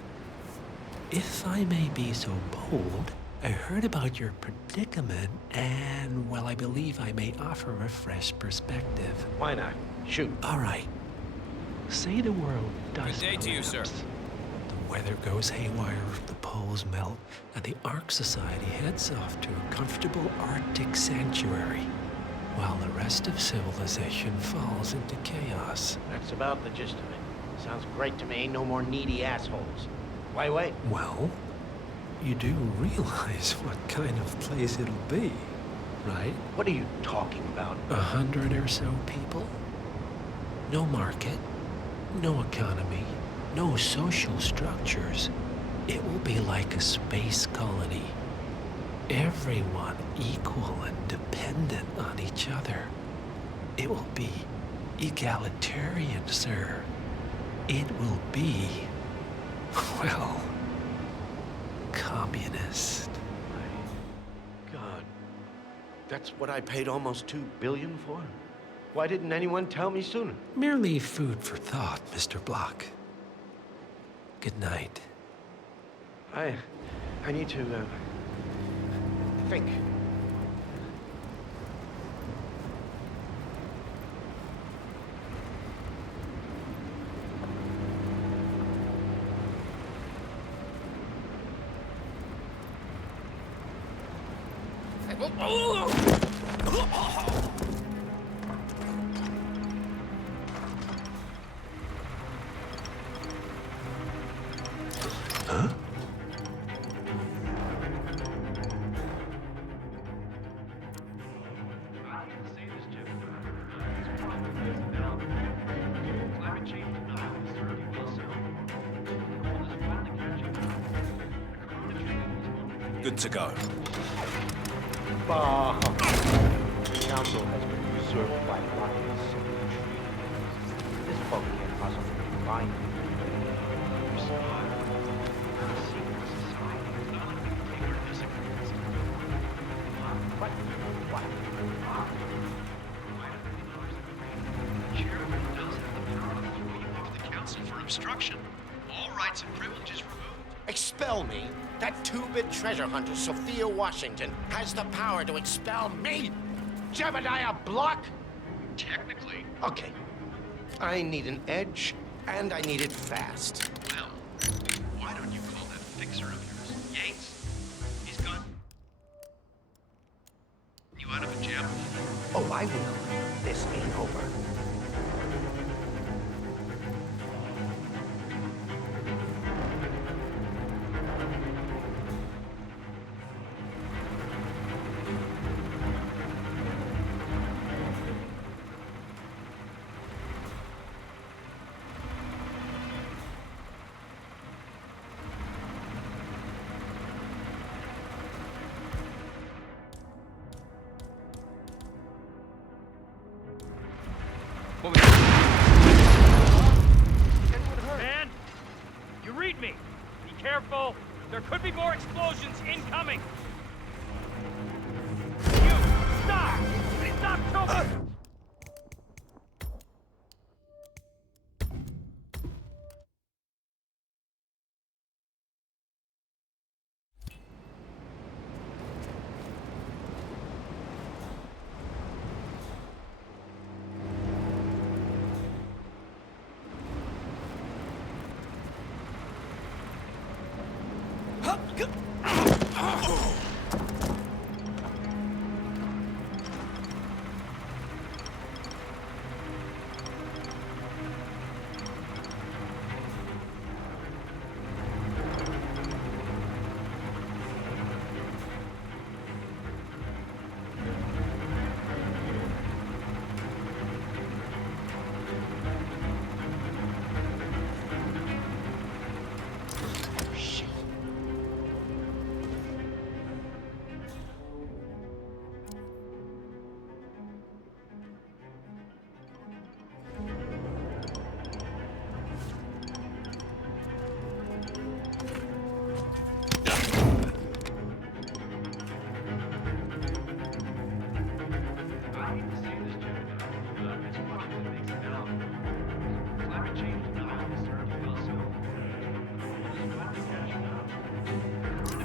If I may be so bold, I heard about your predicament, and, well, I believe I may offer a fresh perspective. why not? Shoot. All right. Say the world does Good day to you, sir. collapse. The weather goes haywire, the poles melt, and the Ark Society heads off to a comfortable Arctic sanctuary, while the rest of civilization falls into chaos. That's about the gist of it. Sounds great to me. No more needy assholes. Why wait? Well, you do realize what kind of place it'll be, right? What are you talking about? 100 or so people? No market, no economy, no social structures. It will be like a space colony. Everyone equal and dependent on each other. It will be egalitarian, sir. It will be, well, communist. God. That's what I paid almost $2 billion for? Why didn't anyone tell me sooner? Merely food for thought, Mr. Block. Good night. I need to, think. Good to go. Bah! The council has been usurped by blockades simply treacherous. This boat can't possibly be mine. You're smart. We're a secret society. It's not like we can take our disagreements. What? The chairman does have the power to throw you off the council for obstruction. All rights and privileges removed. Expel me? That two-bit treasure hunter, Sophia Washington, has the power to expel me? Jebediah Block? Technically. Okay. I need an edge, and I need it fast. Well, why don't you call that fixer of yours Yates? He's got you out of a jam. Oh, I will. This ain't over. Man, you read me. Be careful. There could be more explosions incoming. You, stop! Stop talking!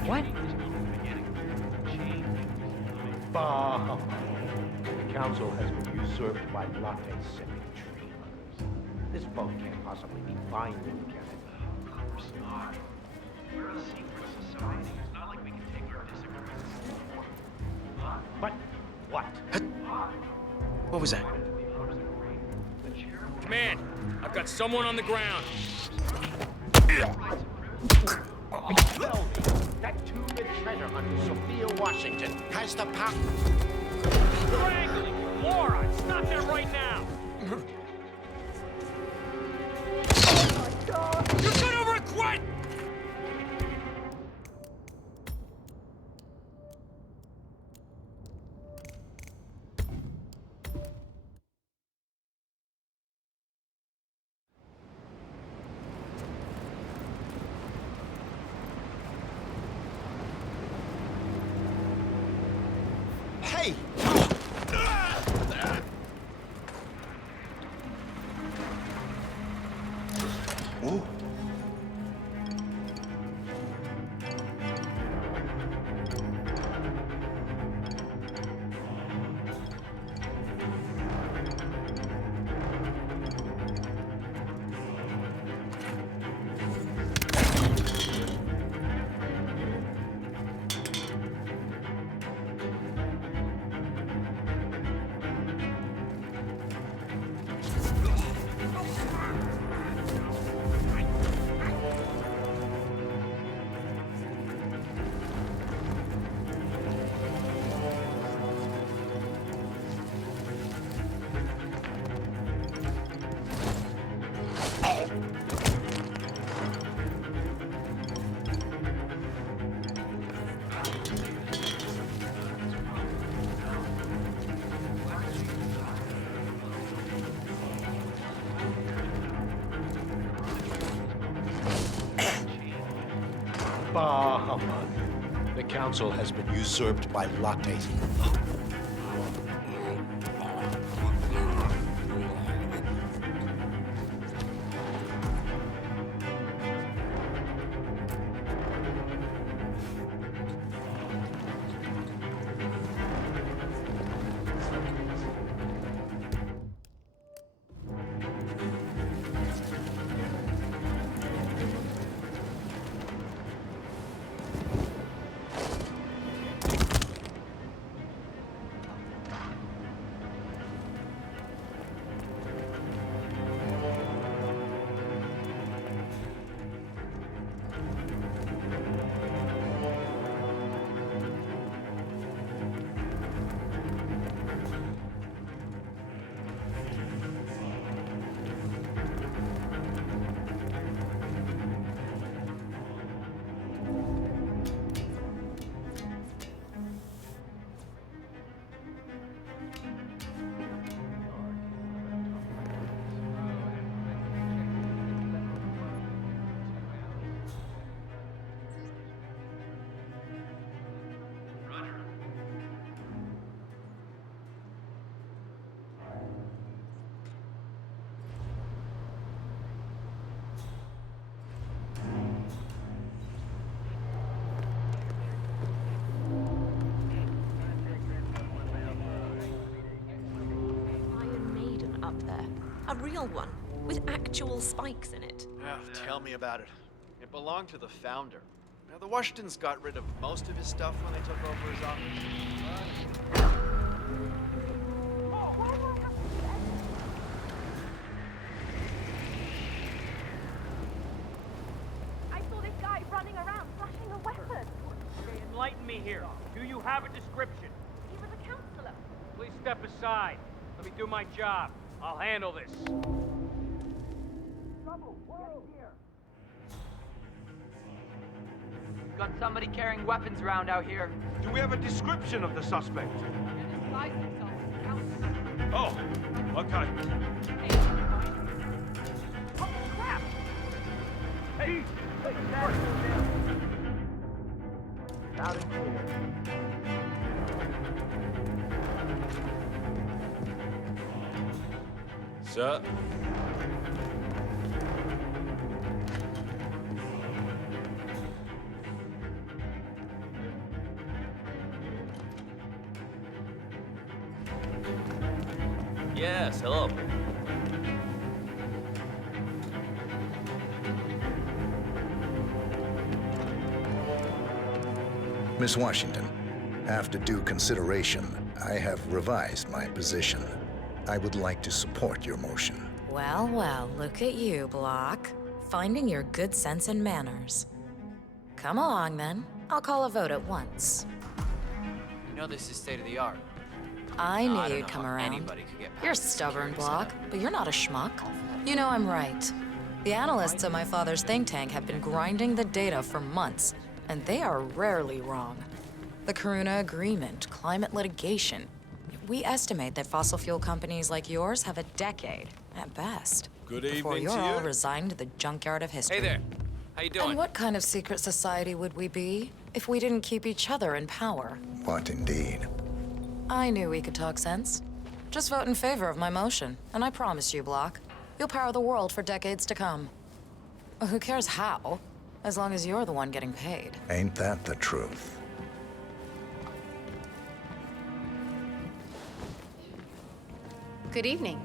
What? Bah! The council has been usurped by blockades simply treacherous. This boat can't possibly be binding, can it? We're smart. We're a secret society. It's not like we can take our disagreements. But what? What was that? Man, I've got someone on the ground. Expel me. That two-bit treasure hunter, Sophia Washington, has the power. Strangling, you moron! Stop that right now! You're gonna regret! Hey! Ooh. Bah humbug. The council has been usurped by lattes. A real one, with actual spikes in it. Yeah, tell me about it. It belonged to the founder. Now, the Washingtons got rid of most of his stuff when they took over his office. I saw this guy running around flashing a weapon. Okay, enlighten me here. Do you have a description? He was a counselor. Please step aside. Let me do my job. I'll handle this. Got somebody carrying weapons around out here. Do we have a description of the suspect? Oh, okay. Oh, crap! Hey! Out and clear. Sir? Yes, hello. Miss Washington, after due consideration, I have revised my position. I would like to support your motion. Well, well, look at you, Block. Finding your good sense and manners. Come along, then. I'll call a vote at once. You know this is state-of-the-art. I knew I don't you'd know come how around. anybody could get past You're the stubborn, security Block, setup. but you're not a schmuck. You know I'm right. The analysts at my father's think tank have been grinding the data for months, and they are rarely wrong. The Karuna Agreement, climate litigation. We estimate that fossil fuel companies like yours have a decade, at best. Good before evening you're to you. all resigned to the junkyard of history. Hey there. How you doing? And what kind of secret society would we be if we didn't keep each other in power? What indeed? I knew we could talk sense. Just vote in favor of my motion, and I promise you, Block, you'll power the world for decades to come. Who cares how, as long as you're the one getting paid. Ain't that the truth? Good evening.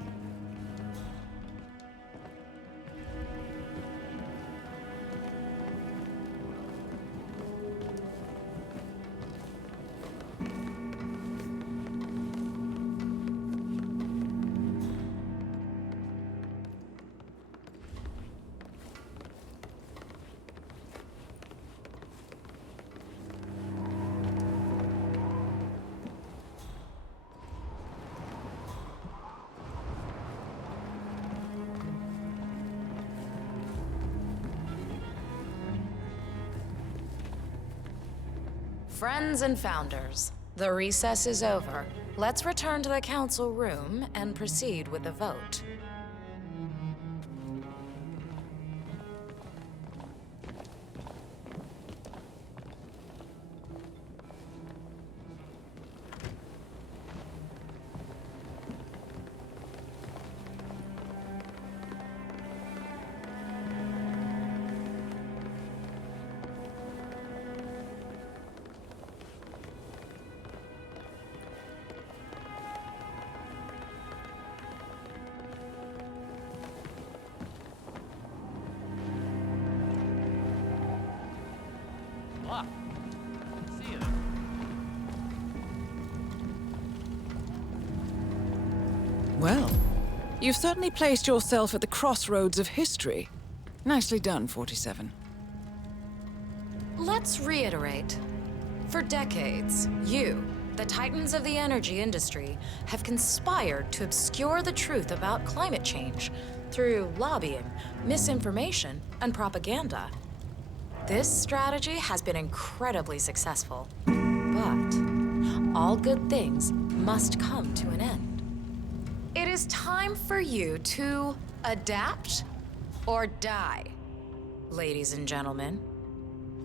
Friends and founders, the recess is over. Let's return to the council room and proceed with the vote. See you. Well, you've certainly placed yourself at the crossroads of history. Nicely done, 47. Let's reiterate. For decades, you, the titans of the energy industry, have conspired to obscure the truth about climate change through lobbying, misinformation, and propaganda. This strategy has been incredibly successful, but all good things must come to an end. It is time for you to adapt or die, ladies and gentlemen.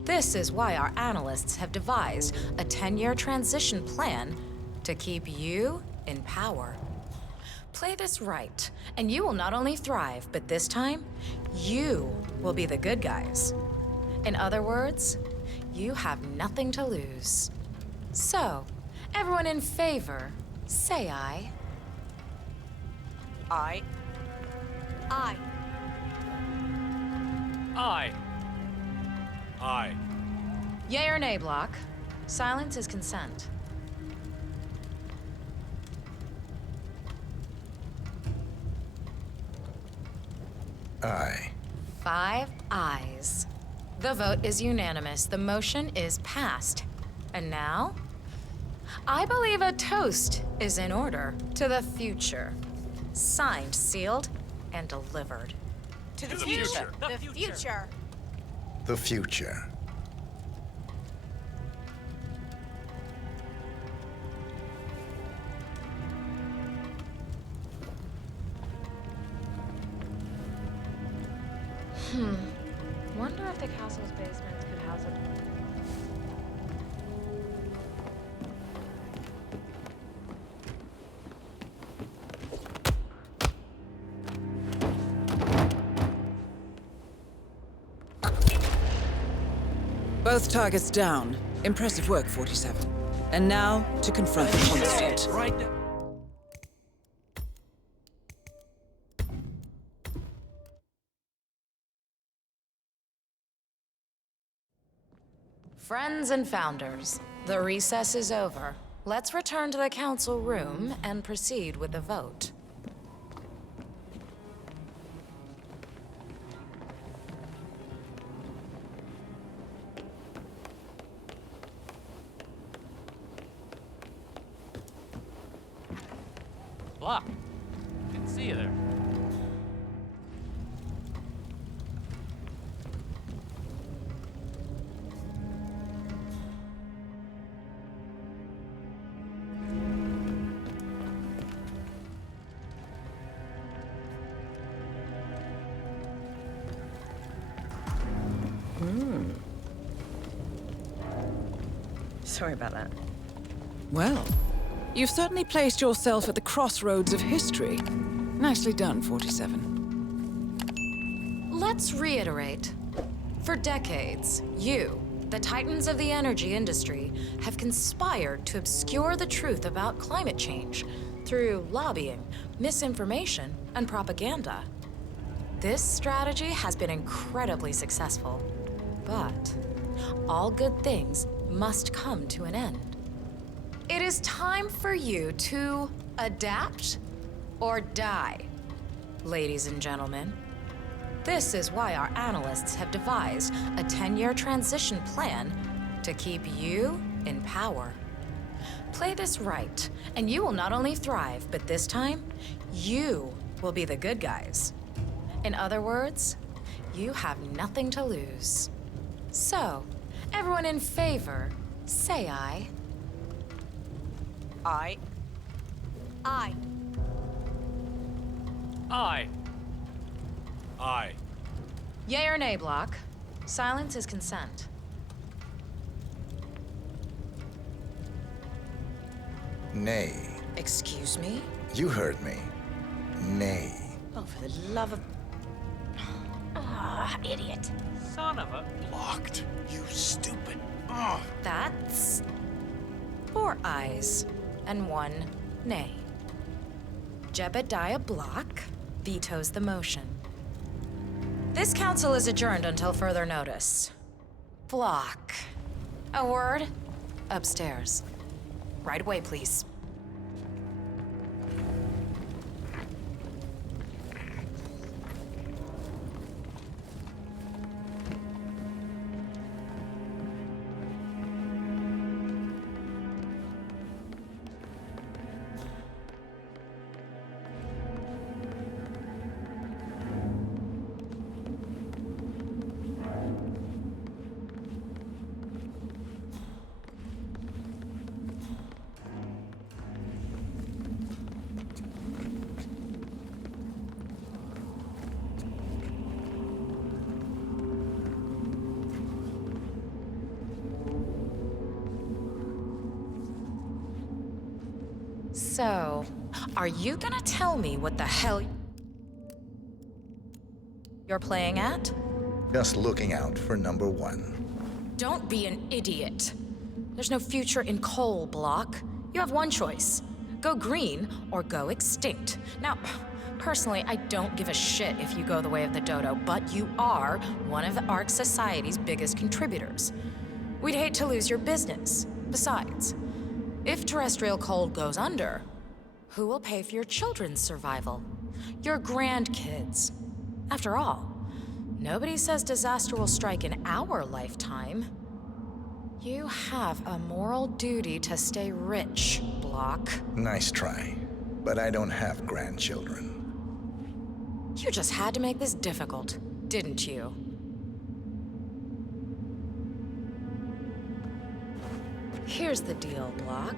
This is why our analysts have devised a 10-year transition plan to keep you in power. Play this right, and you will not only thrive, but this time, you will be the good guys. In other words, you have nothing to lose. So, everyone in favor, say aye. Aye. Aye. Aye. Aye. Yay or nay, Block? Silence is consent. Aye. 5 ayes. The vote is unanimous. The motion is passed. And now, I believe a toast is in order to the future. Signed, sealed, and delivered. To the future. The future. The future. Wonder if the castle's basement could house a... Both targets down. Impressive work, 47. And now, to confront the constant. Right there. Friends and founders, the recess is over. Let's return to the council room and proceed with the vote. Block. Didn't see you there. Sorry about that. Well, You've certainly placed yourself at the crossroads of history. Nicely done, 47. Let's reiterate. For decades, you, the titans of the energy industry, have conspired to obscure the truth about climate change through lobbying, misinformation, and propaganda. This strategy has been incredibly successful, but all good things must come to an end. It is time for you to adapt or die, ladies and gentlemen. This is why our analysts have devised a 10-year transition plan to keep you in power. Play this right, and you will not only thrive, but this time, you will be the good guys. In other words, you have nothing to lose. So, everyone in favor, say aye. Aye. Aye. Aye. Aye. Yay or nay, Block? Silence is consent. Nay. Excuse me? You heard me. Nay. Oh, for the love of... Ah, idiot. Son of a... Locked. You stupid. Ugh. That's 4 ayes and 1 nay. Jebediah Block vetoes the motion. This council is adjourned until further notice. Block. A word? Upstairs. Right away, please. So, are you gonna tell me what the hell you're playing at? Just looking out for number 1. Don't be an idiot. There's no future in coal, Block. You have one choice. Go green or go extinct. Now, personally, I don't give a shit if you go the way of the dodo, but you are one of the Ark Society's biggest contributors. We'd hate to lose your business. Besides, if terrestrial coal goes under, who will pay for your children's survival? Your grandkids. After all, nobody says disaster will strike in our lifetime. You have a moral duty to stay rich, Block. Nice try, but I don't have grandchildren. You just had to make this difficult, didn't you? Here's the deal, Block.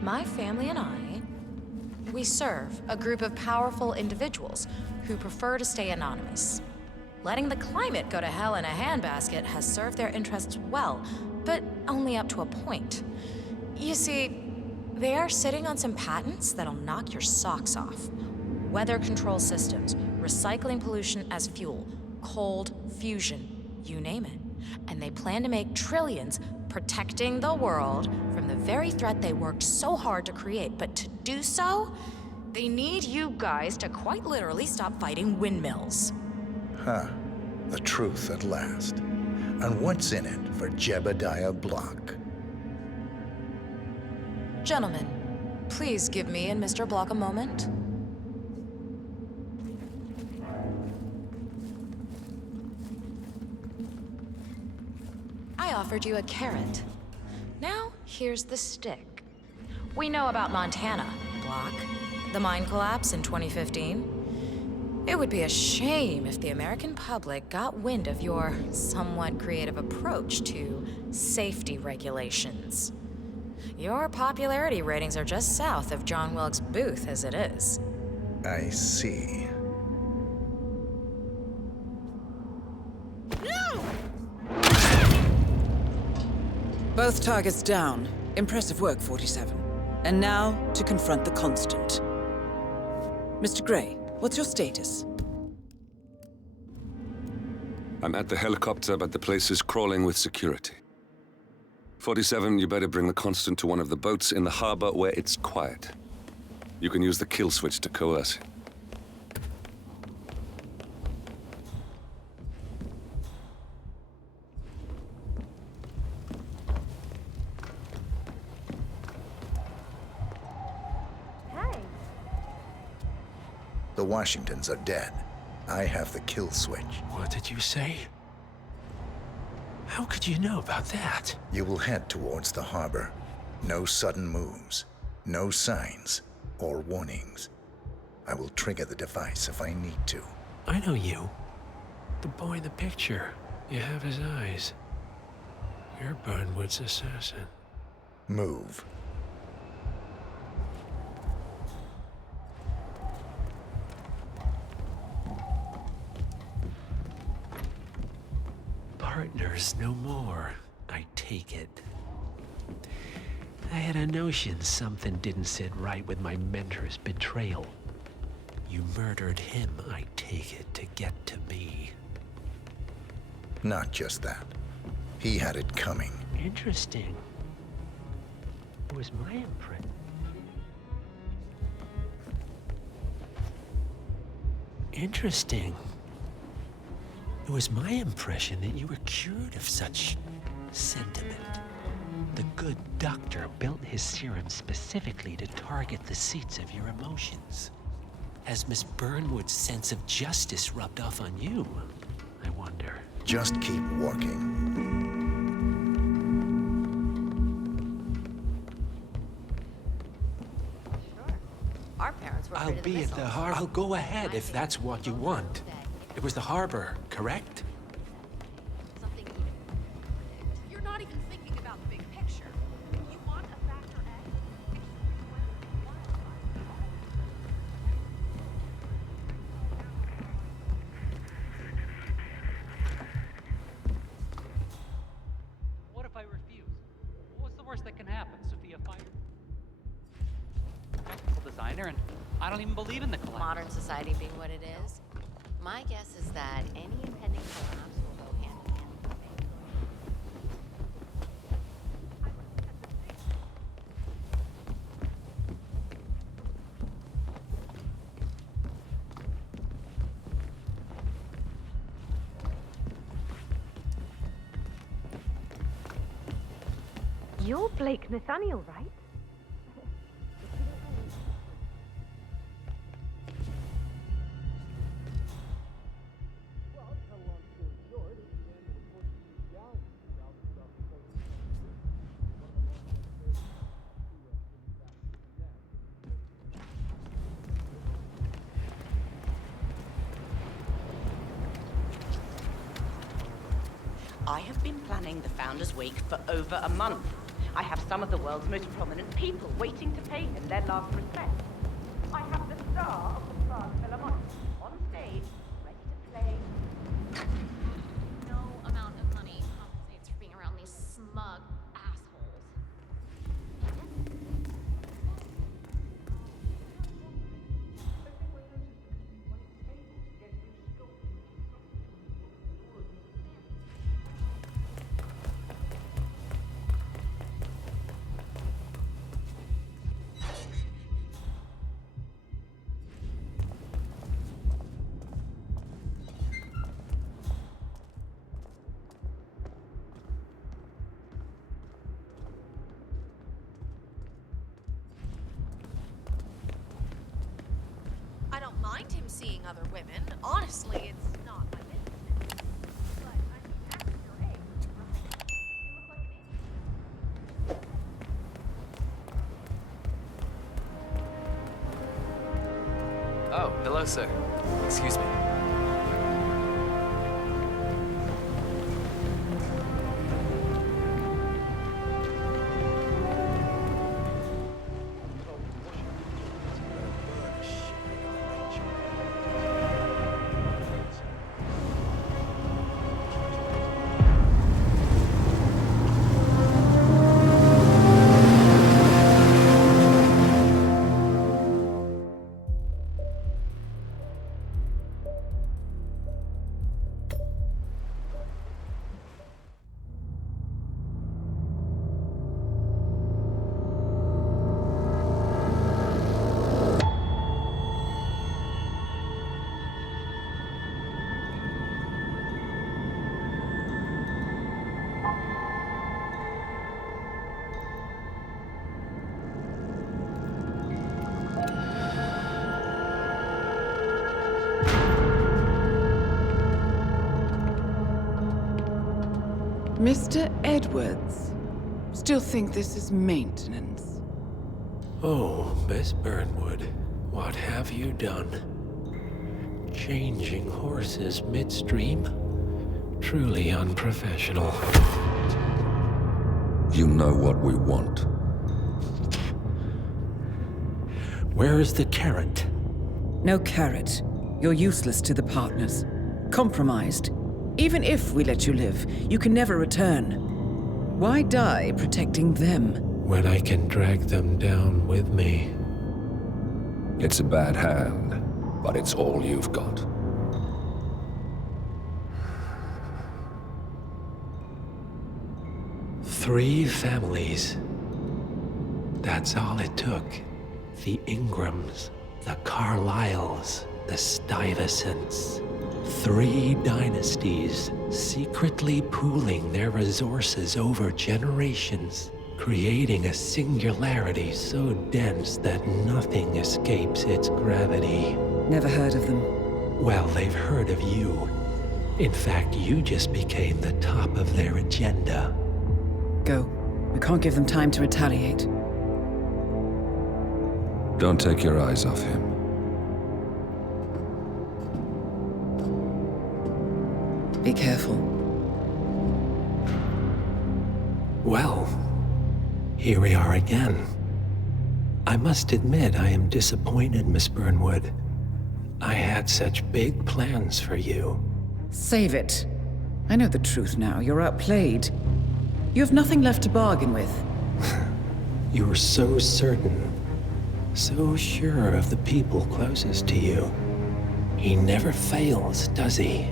My family and I, we serve a group of powerful individuals who prefer to stay anonymous. Letting the climate go to hell in a handbasket has served their interests well, but only up to a point. You see, they are sitting on some patents that'll knock your socks off. Weather control systems, recycling pollution as fuel, cold fusion, you name it. And they plan to make trillions protecting the world from the very threat they worked so hard to create. But to do so, they need you guys to quite literally stop fighting windmills. Huh. The truth at last. And what's in it for Jebediah Block? Gentlemen, please give me and Mr. Block a moment. I offered you a carrot. Now, here's the stick. We know about Montana, Block. The mine collapse in 2015. It would be a shame if the American public got wind of your somewhat creative approach to safety regulations. Your popularity ratings are just south of John Wilkes Booth as it is. I see. Both targets down. Impressive work, 47. And now, to confront the Constant. Mr. Gray, what's your status? I'm at the helicopter, but the place is crawling with security. 47, you better bring the Constant to one of the boats in the harbor where it's quiet. You can use the kill switch to coerce it. The Washingtons are dead. I have the kill switch. What did you say? How could you know about that? You will head towards the harbor. No sudden moves, no signs or warnings. I will trigger the device if I need to. I know you. The boy in the picture. You have his eyes. You're Burnwood's assassin. Move. Partners no more, I take it. I had a notion something didn't sit right with my mentor's betrayal. You murdered him, I take it, to get to me. Not just that. He had it coming. Interesting. It was my imprint. Interesting. It was my impression that you were cured of such sentiment. The good doctor built his serum specifically to target the seats of your emotions. Has Miss Burnwood's sense of justice rubbed off on you, I wonder? Just keep walking. Our parents were I'll afraid of the be at the missiles. harbor. I'll go ahead if that's what you want. It was the harbor, correct? You're not even thinking about the big picture. You want a factor X? What if I refuse? What's the worst that can happen? Sophia fired? Technical designer, and I don't even believe in the collapse. Modern society being what it is, my guess is that any impending collapse will go hand in hand with fate. You're Blake Nathaniel, right? I have been planning the Founders Week for over a month. I have some of the world's most prominent people waiting to pay him their last respect. I have the star of the Prague Philharmonic on stage, ready to play. No amount of money compensates for being around these smug assholes. I don't mind him seeing other women. Honestly, it's not my business. But I mean, at your age, right? You look like an Oh, hello, sir. Excuse me. Mr. Edwards, still think this is maintenance? Oh, Miss Burnwood, what have you done? Changing horses midstream? Truly unprofessional. You know what we want. Where is the carrot? No carrot. You're useless to the partners. Compromised. Even if we let you live, you can never return. Why die protecting them? When I can drag them down with me. It's a bad hand, but it's all you've got. Three families. That's all it took. The Ingrams, the Carlyles, the Stuyvesants. 3 dynasties secretly pooling their resources over generations, creating a singularity so dense that nothing escapes its gravity. Never heard of them. Well, they've heard of you. In fact, you just became the top of their agenda. Go. We can't give them time to retaliate. Don't take your eyes off him. Be careful. Well, here we are again. I must admit I am disappointed, Miss Burnwood. I had such big plans for you. Save it. I know the truth now. You're outplayed. You have nothing left to bargain with. You were so certain, so sure of the people closest to you. He never fails, does he?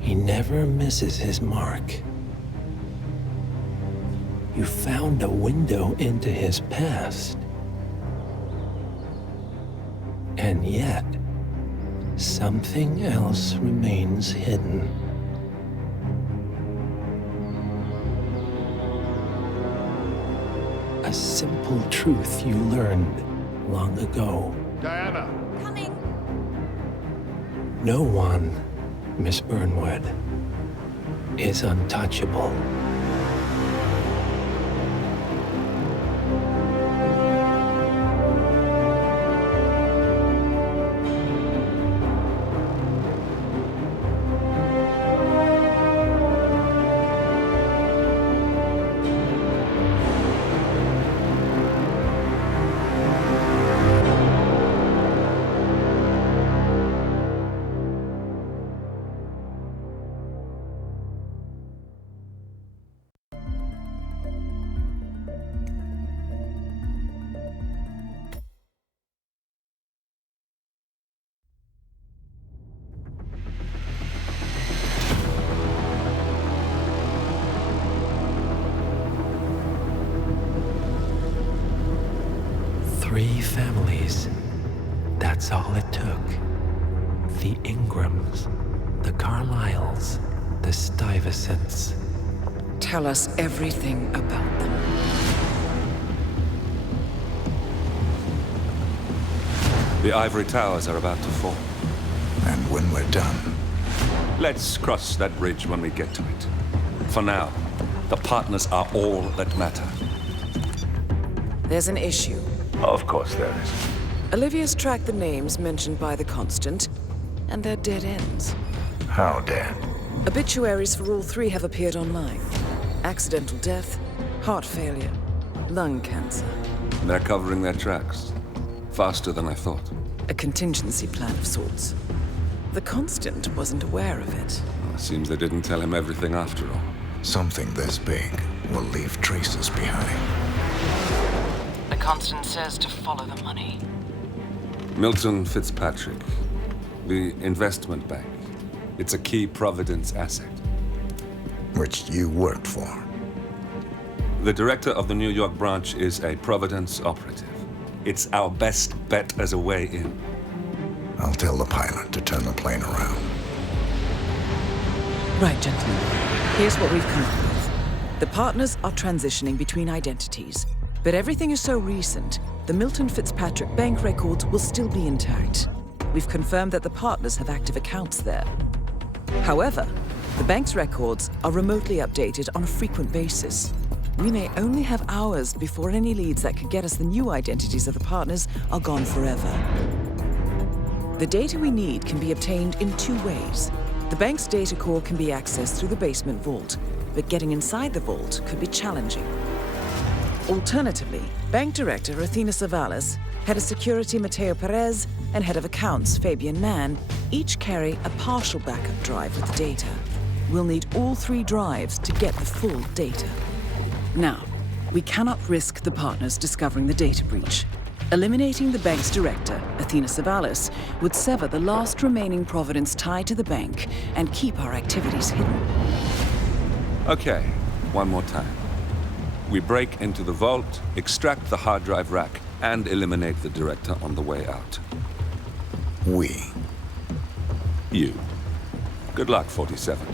He never misses his mark. You found a window into his past. And yet, something else remains hidden. A simple truth you learned long ago. Diana! Coming! No one, Miss Burnwood, is untouchable. Three families. That's all it took. The Ingrams, the Carlyles, the Stuyvesants. Tell us everything about them. The ivory towers are about to fall. And when we're done... Let's cross that bridge when we get to it. For now, the partners are all that matter. There's an issue. Of course there is. Olivia's tracked the names mentioned by the Constant, and they're dead ends. How dead? Obituaries for all 3 have appeared online. Accidental death, heart failure, lung cancer. They're covering their tracks. Faster than I thought. A contingency plan of sorts. The Constant wasn't aware of it. Well, seems they didn't tell him everything after all. Something this big will leave traces behind. The Constant says to follow the money. Milton Fitzpatrick. The investment bank. It's a key Providence asset. Which you worked for. The director of the New York branch is a Providence operative. It's our best bet as a way in. I'll tell the pilot to turn the plane around. Right, gentlemen. Here's what we've come up with. The partners are transitioning between identities. But everything is so recent, the Milton Fitzpatrick bank records will still be intact. We've confirmed that the partners have active accounts there. However, The bank's records are remotely updated on a frequent basis. We may only have hours before any leads that could get us the new identities of the partners are gone forever. The data we need can be obtained in two ways. The bank's data core can be accessed through the basement vault, but getting inside the vault could be challenging. Alternatively, Bank Director Athena Savalas, Head of Security Mateo Perez, and Head of Accounts Fabian Mann each carry a partial backup drive with the data. We'll need all three drives to get the full data. Now, we cannot risk the partners discovering the data breach. Eliminating the bank's director, Athena Savalas, would sever the last remaining providence tied to the bank and keep our activities hidden. Okay, one more time. We break into the vault, extract the hard drive rack, and eliminate the director on the way out. We. You. Good luck, 47.